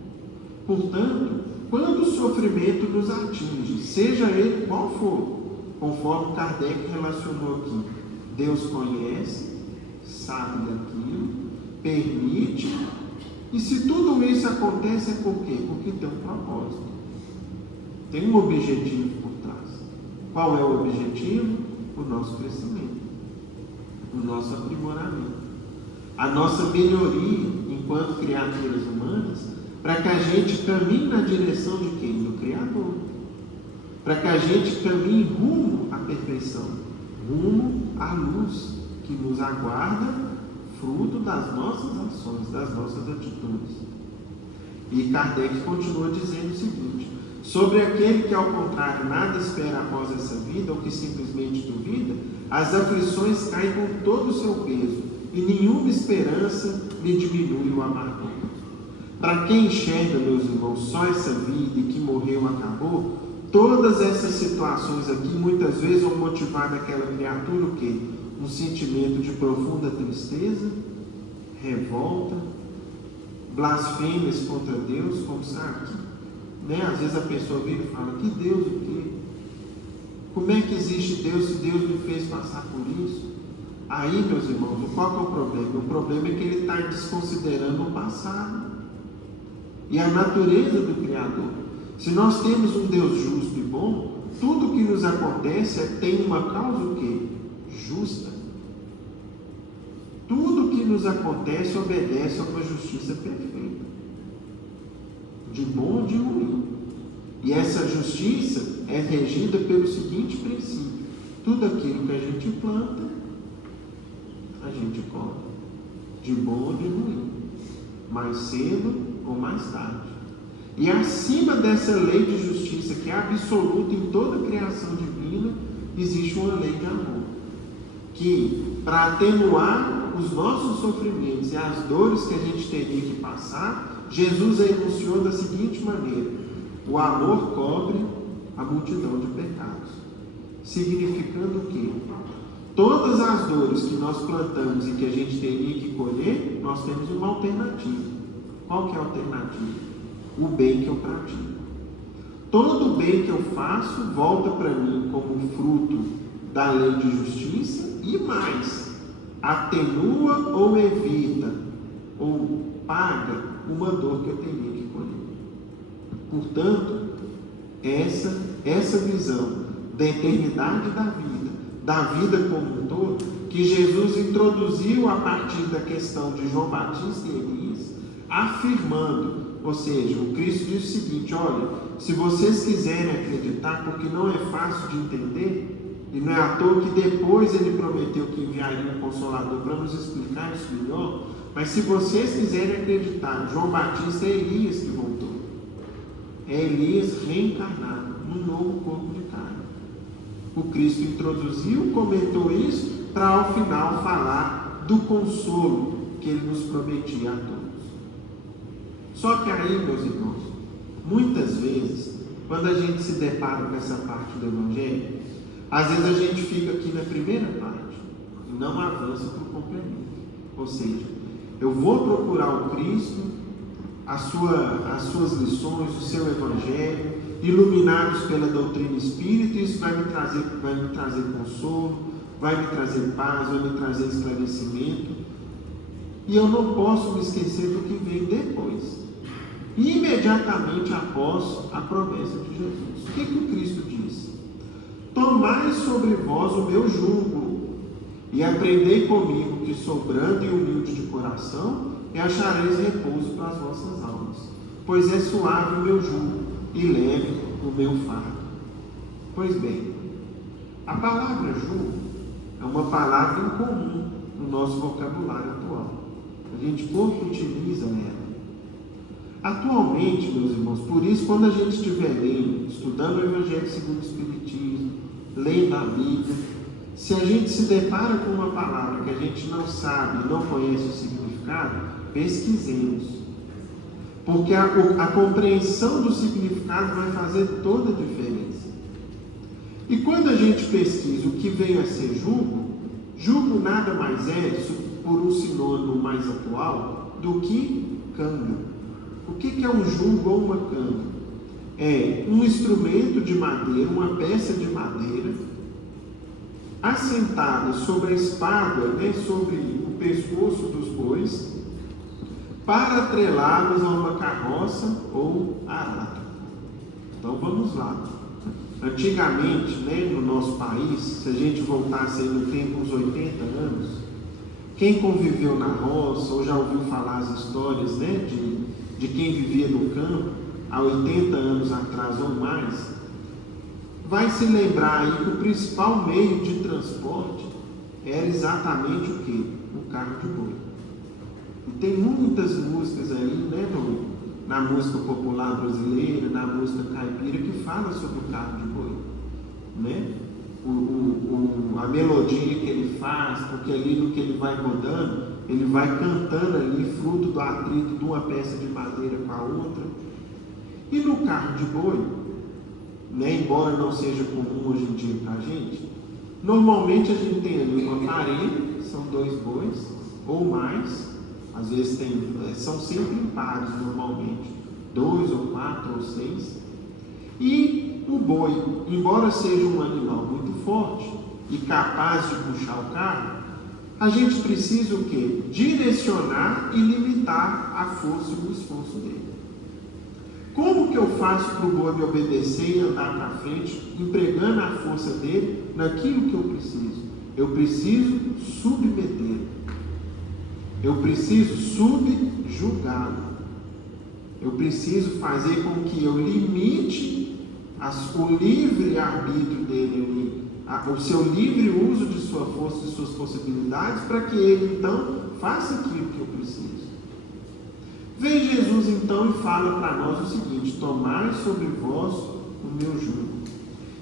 Portanto, quando o sofrimento nos atinge, seja ele qual for, conforme Kardec relacionou aqui, Deus conhece, sabe daquilo, permite, e se tudo isso acontece é por quê? Porque tem um propósito, tem um objetivo por trás. Qual é o objetivo? O nosso crescimento, o nosso aprimoramento, a nossa melhoria enquanto criaturas humanas, para que a gente caminhe na direção de quem? Do Criador. Para que a gente caminhe rumo à perfeição, rumo à luz que nos aguarda, fruto das nossas ações, das nossas atitudes. E Kardec continua dizendo o seguinte: sobre aquele que, ao contrário, nada espera após essa vida, ou que simplesmente duvida, as aflições caem com todo o seu peso, e nenhuma esperança lhe diminui o amargor. Para quem enxerga, meus irmãos, só essa vida e que morreu, acabou, todas essas situações aqui muitas vezes vão motivar naquela criatura o quê? Um sentimento de profunda tristeza, revolta, blasfêmias contra Deus, como sabe? Às vezes a pessoa vira e fala: que Deus o quê? Como é que existe Deus se Deus me fez passar por isso? Aí, meus irmãos, qual que é o problema? O problema é que ele está desconsiderando o passado e a natureza do Criador. Se nós temos um Deus justo e bom, tudo que nos acontece tem uma causa o quê? Justa. Tudo que nos acontece obedece a uma justiça perfeita, de bom ou de ruim. E essa justiça é regida pelo seguinte princípio: tudo aquilo que a gente planta, a gente colhe, de bom ou de ruim, mais cedo ou mais tarde. E acima dessa lei de justiça, que é absoluta em toda a criação divina, existe uma lei de amor, que, para atenuar os nossos sofrimentos e as dores que a gente teria que passar, Jesus a enunciou da seguinte maneira: o amor cobre a multidão de pecados. Significando o quê? Todas as dores que nós plantamos e que a gente teria que colher, nós temos uma alternativa. Qual que é a alternativa? O bem que eu pratico. Todo o bem que eu faço volta para mim como fruto da lei de justiça e mais, atenua ou evita ou paga uma dor que eu teria que colher. Portanto, essa visão da eternidade da vida como um todo, que Jesus introduziu a partir da questão de João Batista e Elias, afirmando, ou seja, o Cristo diz o seguinte: olha, se vocês quiserem acreditar, porque não é fácil de entender, e não é à toa que depois ele prometeu que enviaria um Consolador para nos explicar isso melhor, Mas se vocês quiserem acreditar, João Batista é Elias que voltou. É Elias reencarnado num novo corpo de carne. O Cristo introduziu, comentou isso, para ao final falar do consolo que ele nos prometia a todos. Só que aí, meus irmãos, muitas vezes, quando a gente se depara com essa parte do Evangelho, às vezes a gente fica aqui na primeira parte e não avança para o complemento. Ou seja, eu vou procurar o Cristo, as suas lições, o seu Evangelho, iluminados pela doutrina espírita, e isso vai me trazer consolo, vai me trazer paz, vai me trazer esclarecimento. E eu não posso me esquecer do que vem depois, imediatamente após a promessa de Jesus. O que o Cristo disse? Tomai sobre vós o meu jugo, e aprendei comigo, que sou brando e humilde de coração, e achareis repouso para as vossas almas. Pois é suave o meu jugo, e leve o meu fardo. Pois bem, a palavra jugo é uma palavra incomum no nosso vocabulário atual. A gente pouco utiliza ela. Atualmente, meus irmãos, por isso, quando a gente estiver lendo, estudando o Evangelho segundo o Espiritismo, lendo a Bíblia, se a gente se depara com uma palavra que a gente não sabe, não conhece o significado, pesquisemos. Porque a compreensão do significado vai fazer toda a diferença. E quando a gente pesquisa o que vem a ser jugo, jugo nada mais é, por um sinônimo mais atual, do que canga. O que é um jugo ou uma canga? É um instrumento de madeira, uma peça de madeira, assentada sobre a espádua, sobre o pescoço dos bois, para atrelá-los a uma carroça ou arado. Então vamos lá. Antigamente, no nosso país, se a gente voltasse aí no tempo, uns 80 anos, quem conviveu na roça ou já ouviu falar as histórias de quem vivia no campo há 80 anos atrás ou mais, vai se lembrar aí que o principal meio de transporte era exatamente o quê? O carro de boi. E tem muitas músicas aí, na música popular brasileira, na música caipira, que fala sobre o carro de boi, a melodia que ele faz, porque ali no que ele vai rodando, ele vai cantando ali, fruto do atrito de uma peça de madeira com a outra. E no carro de boi, embora não seja comum hoje em dia para a gente, normalmente a gente tem ali uma parelha, são 2 bois, ou mais, às vezes são sempre impares normalmente, 2 ou 4 ou 6, e o boi, embora seja um animal muito forte e capaz de puxar o carro, a gente precisa o quê? Direcionar e limitar a força e o esforço dele. Como que eu faço para o boi me obedecer e andar para frente, empregando a força dele naquilo que eu preciso? Eu preciso submetê-lo. Eu preciso subjugá-lo. Eu preciso fazer com que eu limite o livre arbítrio dele, o seu livre uso de sua força e suas possibilidades, para que ele então faça aquilo que eu preciso. Vem Jesus então e fala para nós o seguinte: tomai sobre vós o meu jugo.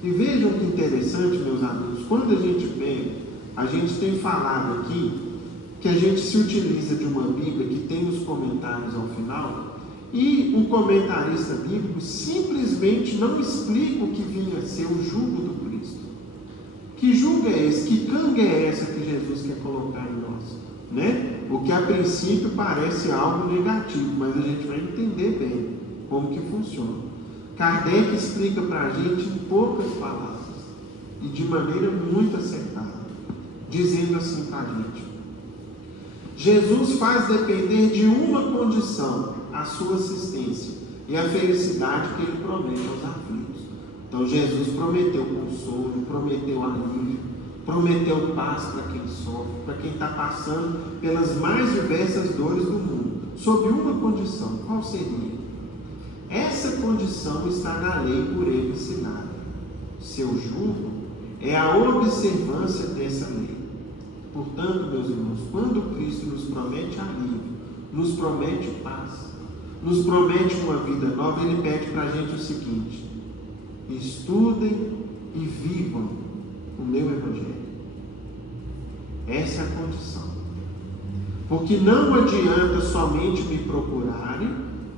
E vejam que interessante, meus amigos, quando a gente pega, a gente tem falado aqui que a gente se utiliza de uma Bíblia que tem os comentários ao final, e o comentarista bíblico simplesmente não explica o que vinha a ser o jugo do Cristo. Que jugo é esse? Que canga é essa que Jesus quer colocar em nós? O que a princípio parece algo negativo, mas a gente vai entender bem como que funciona. Kardec explica para a gente em poucas palavras e de maneira muito acertada, dizendo assim para a gente: Jesus faz depender de uma condição a sua assistência e a felicidade que ele promete aos aflitos. Então Jesus prometeu consolo, prometeu alívio, prometeu paz para quem sofre, para quem está passando pelas mais diversas dores do mundo, sob uma condição. Qual seria? Essa condição está na lei por ele ensinada. Seu jugo é a observância dessa lei. Portanto, meus irmãos, quando Cristo nos promete alívio, nos promete paz, nos promete uma vida nova. Ele pede para a gente o seguinte: estudem e vivam o meu Evangelho. Essa é a condição. Porque não adianta somente me procurarem,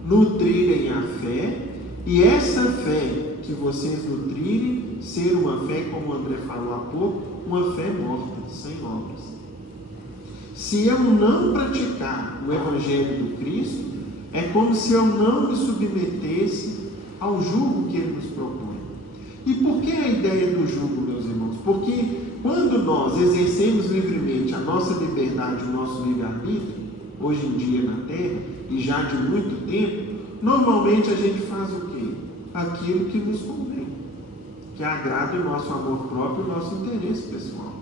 nutrirem a fé, e essa fé que vocês nutrirem ser uma fé, como o André falou há pouco, uma fé morta, sem obras. Se eu não praticar o Evangelho do Cristo, é como se eu não me submetesse ao jugo que Ele nos propõe. E por que a ideia do jugo, meus irmãos? Porque quando nós exercemos livremente a nossa liberdade, o nosso livre-arbítrio, hoje em dia na Terra, e já de muito tempo, normalmente a gente faz o quê? Aquilo que nos convém, que agrada o nosso amor próprio e o nosso interesse pessoal.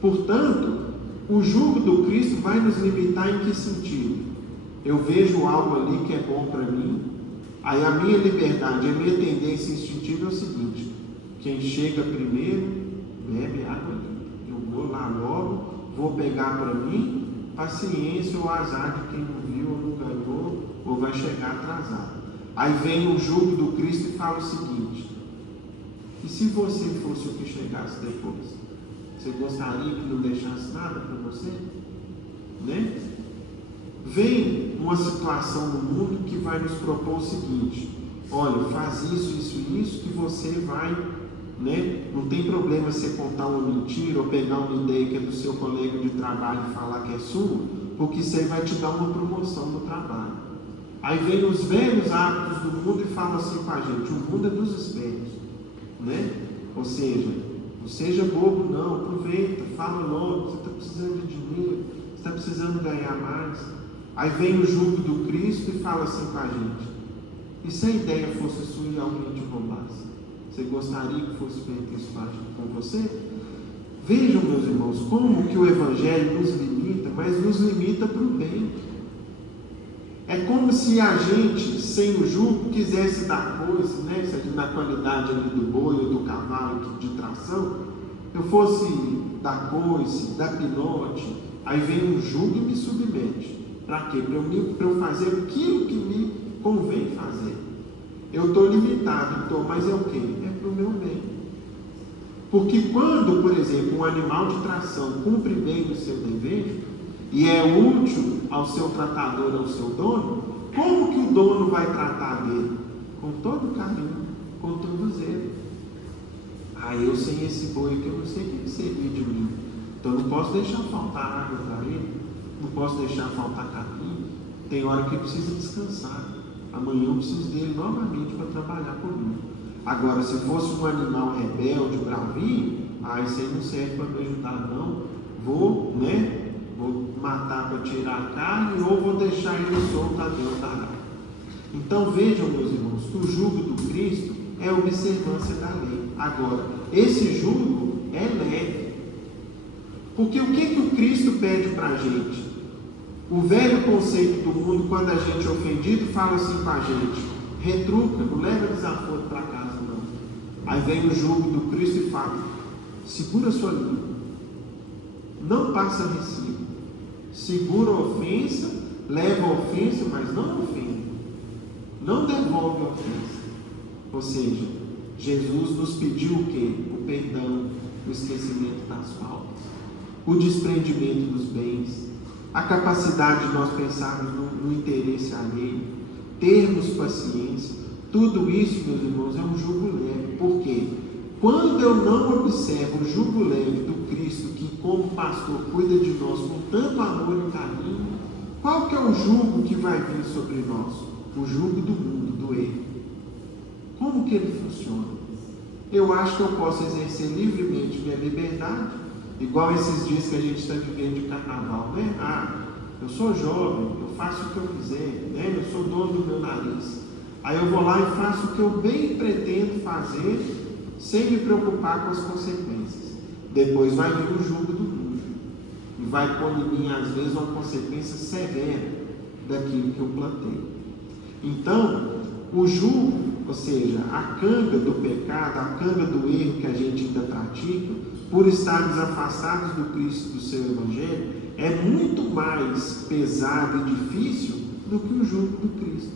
Portanto, o jugo do Cristo vai nos limitar em que sentido? Eu vejo algo ali que é bom para mim, aí a minha liberdade, a minha tendência instintiva é o seguinte: quem chega primeiro, bebe água limpa. Eu vou lá logo, vou pegar para mim, paciência ou azar de quem não viu ou não ganhou, ou vai chegar atrasado. Aí vem o jugo do Cristo e fala o seguinte: e se você fosse o que chegasse depois? Você gostaria que não deixasse nada para você? Né? Vem uma situação no mundo que vai nos propor o seguinte: olha, faz isso, isso e isso, que você vai, né? Não tem problema você contar uma mentira ou pegar uma ideia que é do seu colega de trabalho e falar que é sua, porque isso aí vai te dar uma promoção no trabalho. Aí vem os velhos hábitos do mundo e fala assim com a gente: o mundo é dos espelhos, né? Ou seja, não seja bobo não, aproveita, fala logo, você está precisando de dinheiro, você está precisando ganhar mais. Aí vem o jugo do Cristo e fala assim com a gente: e se a ideia fosse sua e alguém te roubasse? Você gostaria que fosse feito isso com você? Vejam, meus irmãos, como que o Evangelho nos limita, mas nos limita para o bem. É como se a gente, sem o jugo, quisesse dar coisa, né? Se a gente, na qualidade ali do boi ou do cavalo de tração, eu fosse dar coice, dar pinote, aí vem o jugo e me submete. Para quê? Para eu fazer aquilo que me convém fazer. Eu estou limitado, mas é o quê? É para o meu bem. Porque quando, por exemplo, um animal de tração cumpre bem o seu dever e é útil ao seu tratador, ao seu dono, como que o dono vai tratar dele? Com todo carinho, com todo zelo. Eu sem esse boi aqui, eu não sei o que seria de mim. Então eu não posso deixar faltar água para ele, não posso deixar faltar capim. Tem hora que ele precisa descansar. Amanhã eu preciso dele novamente para trabalhar comigo. Agora, se fosse um animal rebelde, bravinho, isso aí não serve para me ajudar não. Vou matar para tirar a carne, ou vou deixar ele solto dentro da água. Então vejam, meus irmãos, que o jugo do Cristo é a observância da lei. Agora, esse jugo é leve. Porque o que o Cristo pede para a gente? O velho conceito do mundo, quando a gente é ofendido, fala assim para a gente: retruca, não leva desaforo para casa não. Aí vem o jugo do Cristo e fala: segura a sua língua, não passa recibo, segura a ofensa, leva a ofensa, mas não ofende, não devolve a ofensa. Ou seja, Jesus nos pediu o quê? O perdão, o esquecimento das faltas, o desprendimento dos bens, a capacidade de nós pensarmos no interesse alheio, termos paciência. Tudo isso, meus irmãos, é um jugo leve. Por quê? Quando eu não observo o jugo leve do Cristo, que como pastor cuida de nós com tanto amor e carinho, qual que é o jugo que vai vir sobre nós? O jugo do mundo, do erro. Como que ele funciona? Eu acho que eu posso exercer livremente minha liberdade, igual esses dias que a gente está vivendo de carnaval, né? Eu sou jovem, eu faço o que eu quiser, né? Eu sou dono do meu nariz. Aí eu vou lá e faço o que eu bem pretendo fazer, sem me preocupar com as consequências. Depois vai vir o jugo do mundo e vai pôr em mim, às vezes, uma consequência severa daquilo que eu plantei. Então, o jugo, ou seja, a canga do pecado, a canga do erro que a gente ainda pratica, por estarmos afastados do Cristo, do seu Evangelho, é muito mais pesado e difícil do que o jugo do Cristo,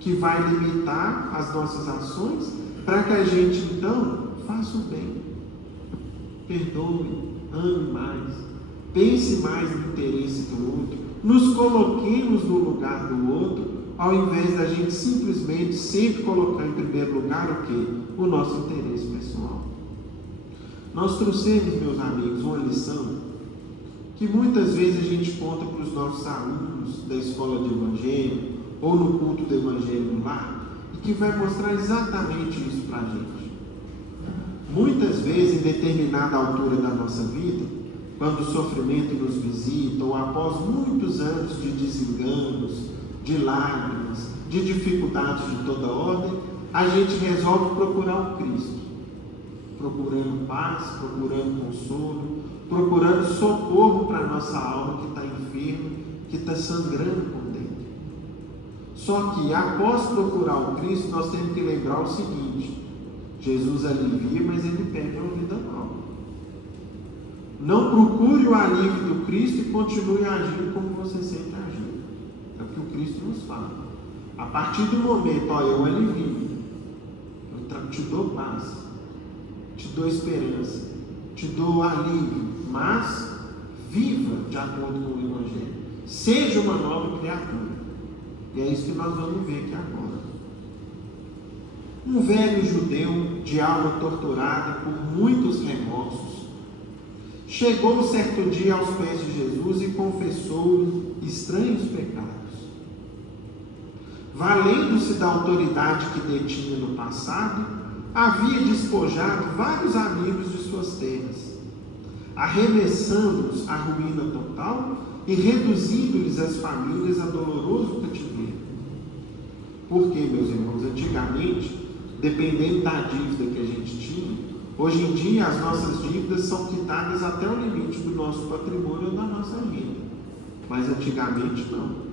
que vai limitar as nossas ações para que a gente então faça o bem, perdoe, ame mais, pense mais no interesse do outro, nos coloquemos no lugar do outro, ao invés da gente simplesmente sempre colocar em primeiro lugar o quê? O nosso interesse pessoal. Nós trouxemos, meus amigos, uma lição que muitas vezes a gente conta para os nossos alunos da escola de evangelho ou no culto do evangelho no lar, e que vai mostrar exatamente isso para a gente. Muitas vezes, em determinada altura da nossa vida, quando o sofrimento nos visita, ou após muitos anos de desenganos, de lágrimas, de dificuldades de toda ordem, a gente resolve procurar o Cristo, procurando paz, procurando consolo, procurando socorro para a nossa alma que está enferma, que está sangrando por dentro. Só que após procurar o Cristo, nós temos que lembrar o seguinte: Jesus alivia, mas ele pede uma vida nova. Não procure o alívio do Cristo e continue agindo como você sempre agiu. É o que o Cristo nos fala. A partir do momento, eu alivio, eu te dou paz, te dou esperança, te dou alívio, mas viva de acordo com o Evangelho. Seja uma nova criatura. E é isso que nós vamos ver aqui agora. Um velho judeu de alma torturada por muitos remorsos chegou certo dia aos pés de Jesus e confessou-lhe estranhos pecados. Valendo-se da autoridade que detinha no passado, havia despojado vários amigos de suas terras, arremessando-os à ruína total e reduzindo-lhes as famílias a doloroso cativeiro. Porque, meus irmãos, antigamente, dependendo da dívida que a gente tinha, hoje em dia as nossas dívidas são quitadas até o limite do nosso patrimônio ou da nossa renda, mas antigamente não.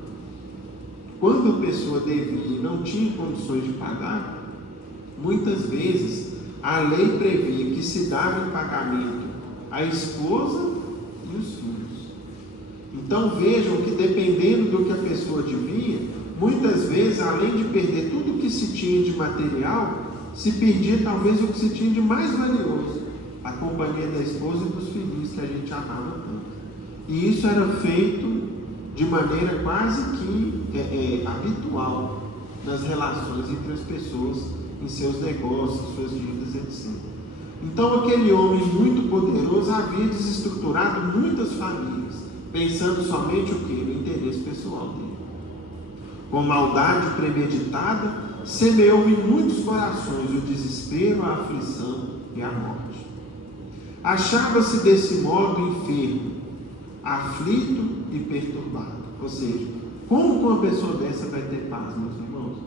Quando a pessoa devia e não tinha condições de pagar, muitas vezes a lei previa que se dava em pagamento a esposa e os filhos. Então vejam que dependendo do que a pessoa devia, muitas vezes, além de perder tudo o que se tinha de material, se perdia talvez o que se tinha de mais valioso, a companhia da esposa e dos filhos que a gente amava tanto. E isso era feito de maneira quase que habitual nas relações entre as pessoas, em seus negócios, suas dívidas, etc. Então aquele homem muito poderoso havia desestruturado muitas famílias, pensando somente o quê? No interesse pessoal dele. Com maldade premeditada, semeou em muitos corações o desespero, a aflição e a morte. Achava-se desse modo enfermo, aflito e perturbado. Ou seja, como uma pessoa dessa vai ter paz, meus irmãos?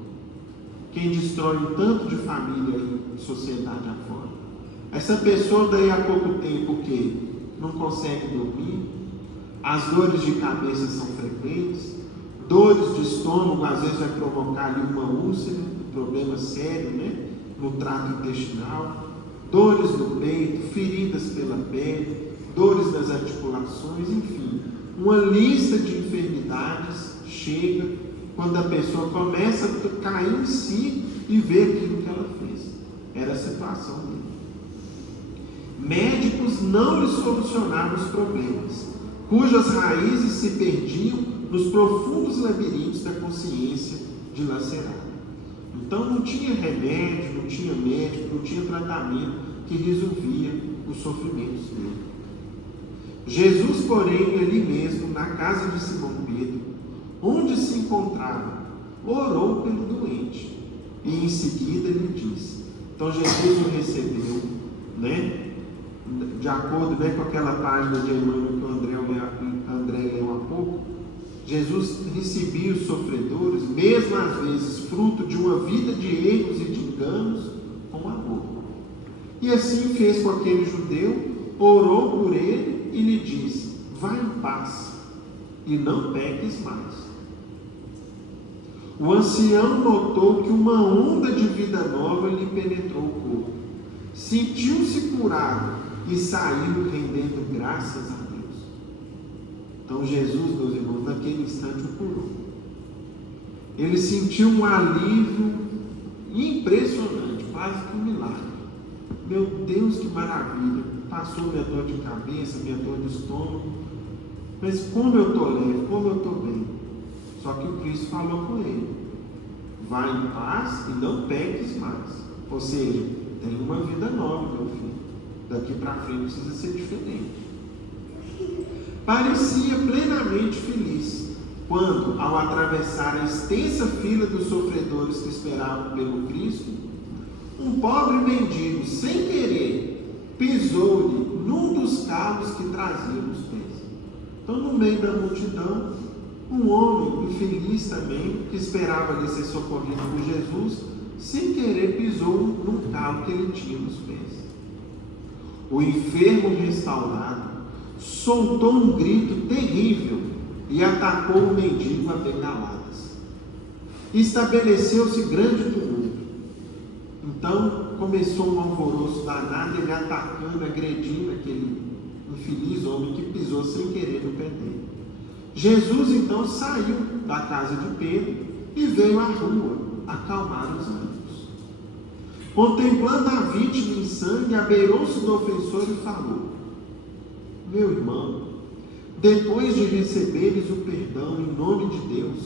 Quem destrói um tanto de família e sociedade afora. Essa pessoa daí a pouco tempo o quê? Não consegue dormir, as dores de cabeça são frequentes, dores de estômago às vezes vai provocar ali uma úlcera, um problema sério, no trato intestinal, dores no peito, feridas pela pele, dores nas articulações, enfim, uma lista de enfermidades chega quando a pessoa começa a cair em si e ver aquilo que ela fez. Era a situação dele. Médicos não lhe solucionavam os problemas, cujas raízes se perdiam nos profundos labirintos da consciência dilacerada. Então não tinha remédio, não tinha médico, não tinha tratamento que resolvia os sofrimentos dele. Jesus, porém, ali mesmo, na casa de Simão Pedro, onde se encontrava, orou pelo doente e em seguida lhe disse. Então Jesus o recebeu, de acordo com aquela página de Emmanuel que o André leu há pouco. Jesus recebia os sofredores, mesmo às vezes fruto de uma vida de erros e de enganos, com amor. E assim fez com aquele judeu, orou por ele e lhe disse: vá em paz e não peques mais. O ancião notou que uma onda de vida nova lhe penetrou o corpo. Sentiu-se curado e saiu rendendo graças a Deus. Então Jesus, meus irmãos, naquele instante o curou. Ele sentiu um alívio impressionante, quase que um milagre. Meu Deus, que maravilha! Passou minha dor de cabeça, minha dor de estômago, mas como eu estou leve, como eu estou bem. Só que o Cristo falou com ele: vai em paz e não peques mais. Ou seja, tem uma vida nova, meu filho. Daqui para frente precisa ser diferente. Parecia plenamente feliz quando, ao atravessar a extensa fila dos sofredores que esperavam pelo Cristo, um pobre mendigo, sem querer, pisou-lhe num dos carros que traziam os pés. Então, no meio da multidão, um homem infeliz também, que esperava ali ser socorrido por Jesus, sem querer pisou num carro que ele tinha nos pés. O enfermo restaurado soltou um grito terrível e atacou o mendigo a bengaladas. Estabeleceu-se grande tumulto. Então começou um alvoroço danado, ele atacando, agredindo aquele infeliz homem que pisou sem querer no pé dele. Jesus então saiu da casa de Pedro e veio à rua acalmar os ânimos. Contemplando a vítima em sangue, abeirou-se do ofensor e falou: meu irmão, depois de receberes o perdão em nome de Deus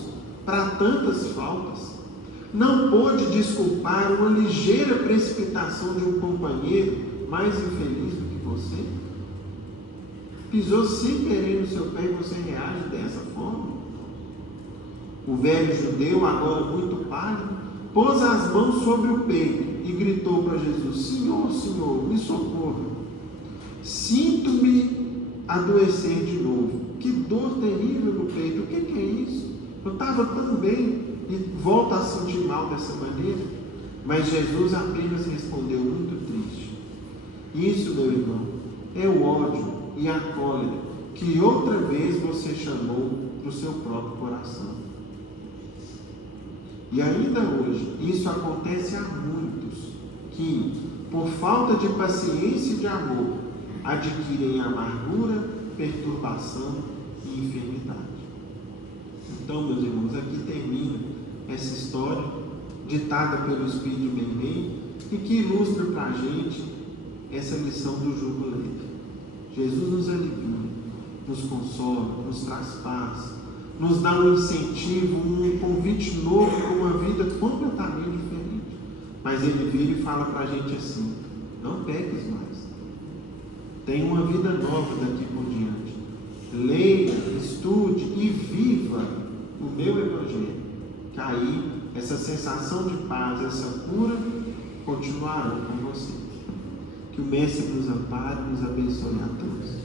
para tantas faltas, não pôde desculpar uma ligeira precipitação de um companheiro mais infeliz do que você? Pisou sem querer no seu pé e você reage dessa forma? O velho judeu, agora muito pálido, pôs as mãos sobre o peito e gritou para Jesus: Senhor, Senhor, me socorra. Sinto-me adoecer de novo. Que dor terrível no peito. O que é isso? Eu estava tão bem e volto a sentir mal dessa maneira. Mas Jesus apenas respondeu muito triste: isso, meu irmão, é o ódio e a cólera que outra vez você chamou para o seu próprio coração. E ainda hoje, isso acontece a muitos que, por falta de paciência e de amor, adquirem amargura, perturbação e enfermidade. Então, meus irmãos, aqui termina essa história ditada pelo Espírito Meimei e que ilustra para a gente essa lição do jugo leve. Jesus nos alivia, nos consola, nos traz paz, nos dá um incentivo, um convite novo para uma vida completamente diferente. Mas ele vira e fala para a gente assim: não peques mais. Tem uma vida nova daqui por diante. Leia, estude e viva o meu Evangelho. Que aí essa sensação de paz, essa cura continuarão com você. Que o Mestre nos ampare e nos abençoe a todos.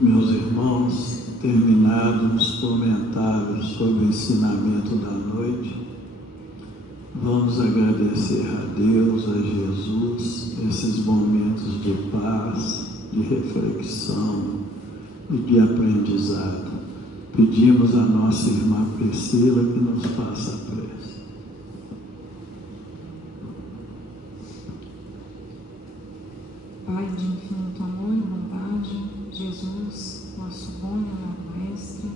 Meus irmãos, terminados os comentários sobre o ensinamento da noite, vamos agradecer a Deus, a Jesus, esses momentos de paz, de reflexão e de aprendizado. Pedimos a nossa irmã Priscila que nos faça a prece. Pai de infinito amor e bondade, Jesus, nosso bom e amado Mestre,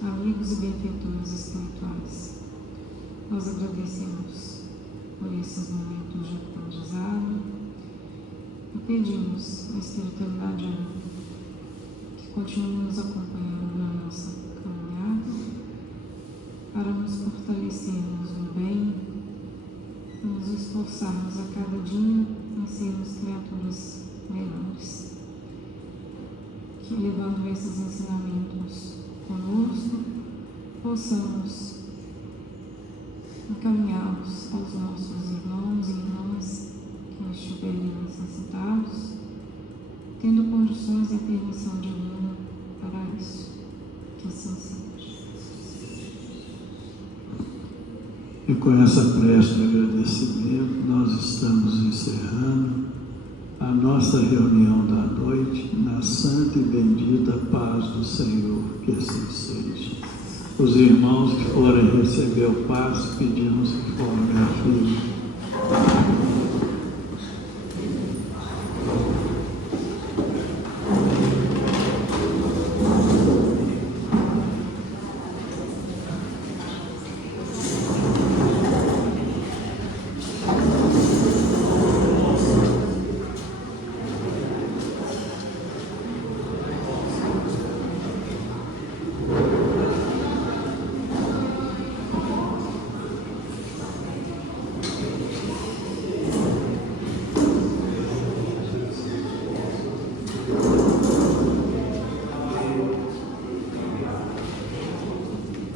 amigos e benfeitores espirituais, nós agradecemos por esses momentos de aprendizado e pedimos a espiritualidade amiga que continue nos acompanhando na nossa caminhada para nos fortalecermos no bem, nos esforçarmos a cada dia em sermos criaturas melhores. Que, levando esses ensinamentos conosco, possamos encaminhá-los aos nossos irmãos e irmãs que estiverem necessitados, tendo condições e permissão divina para isso. Que assim seja. E com essa prece de agradecimento, nós estamos encerrando a nossa reunião da noite na santa e bendita paz do Senhor, que assim seja. Os irmãos que forem receber o passe, pedimos que formem a fila. Amém.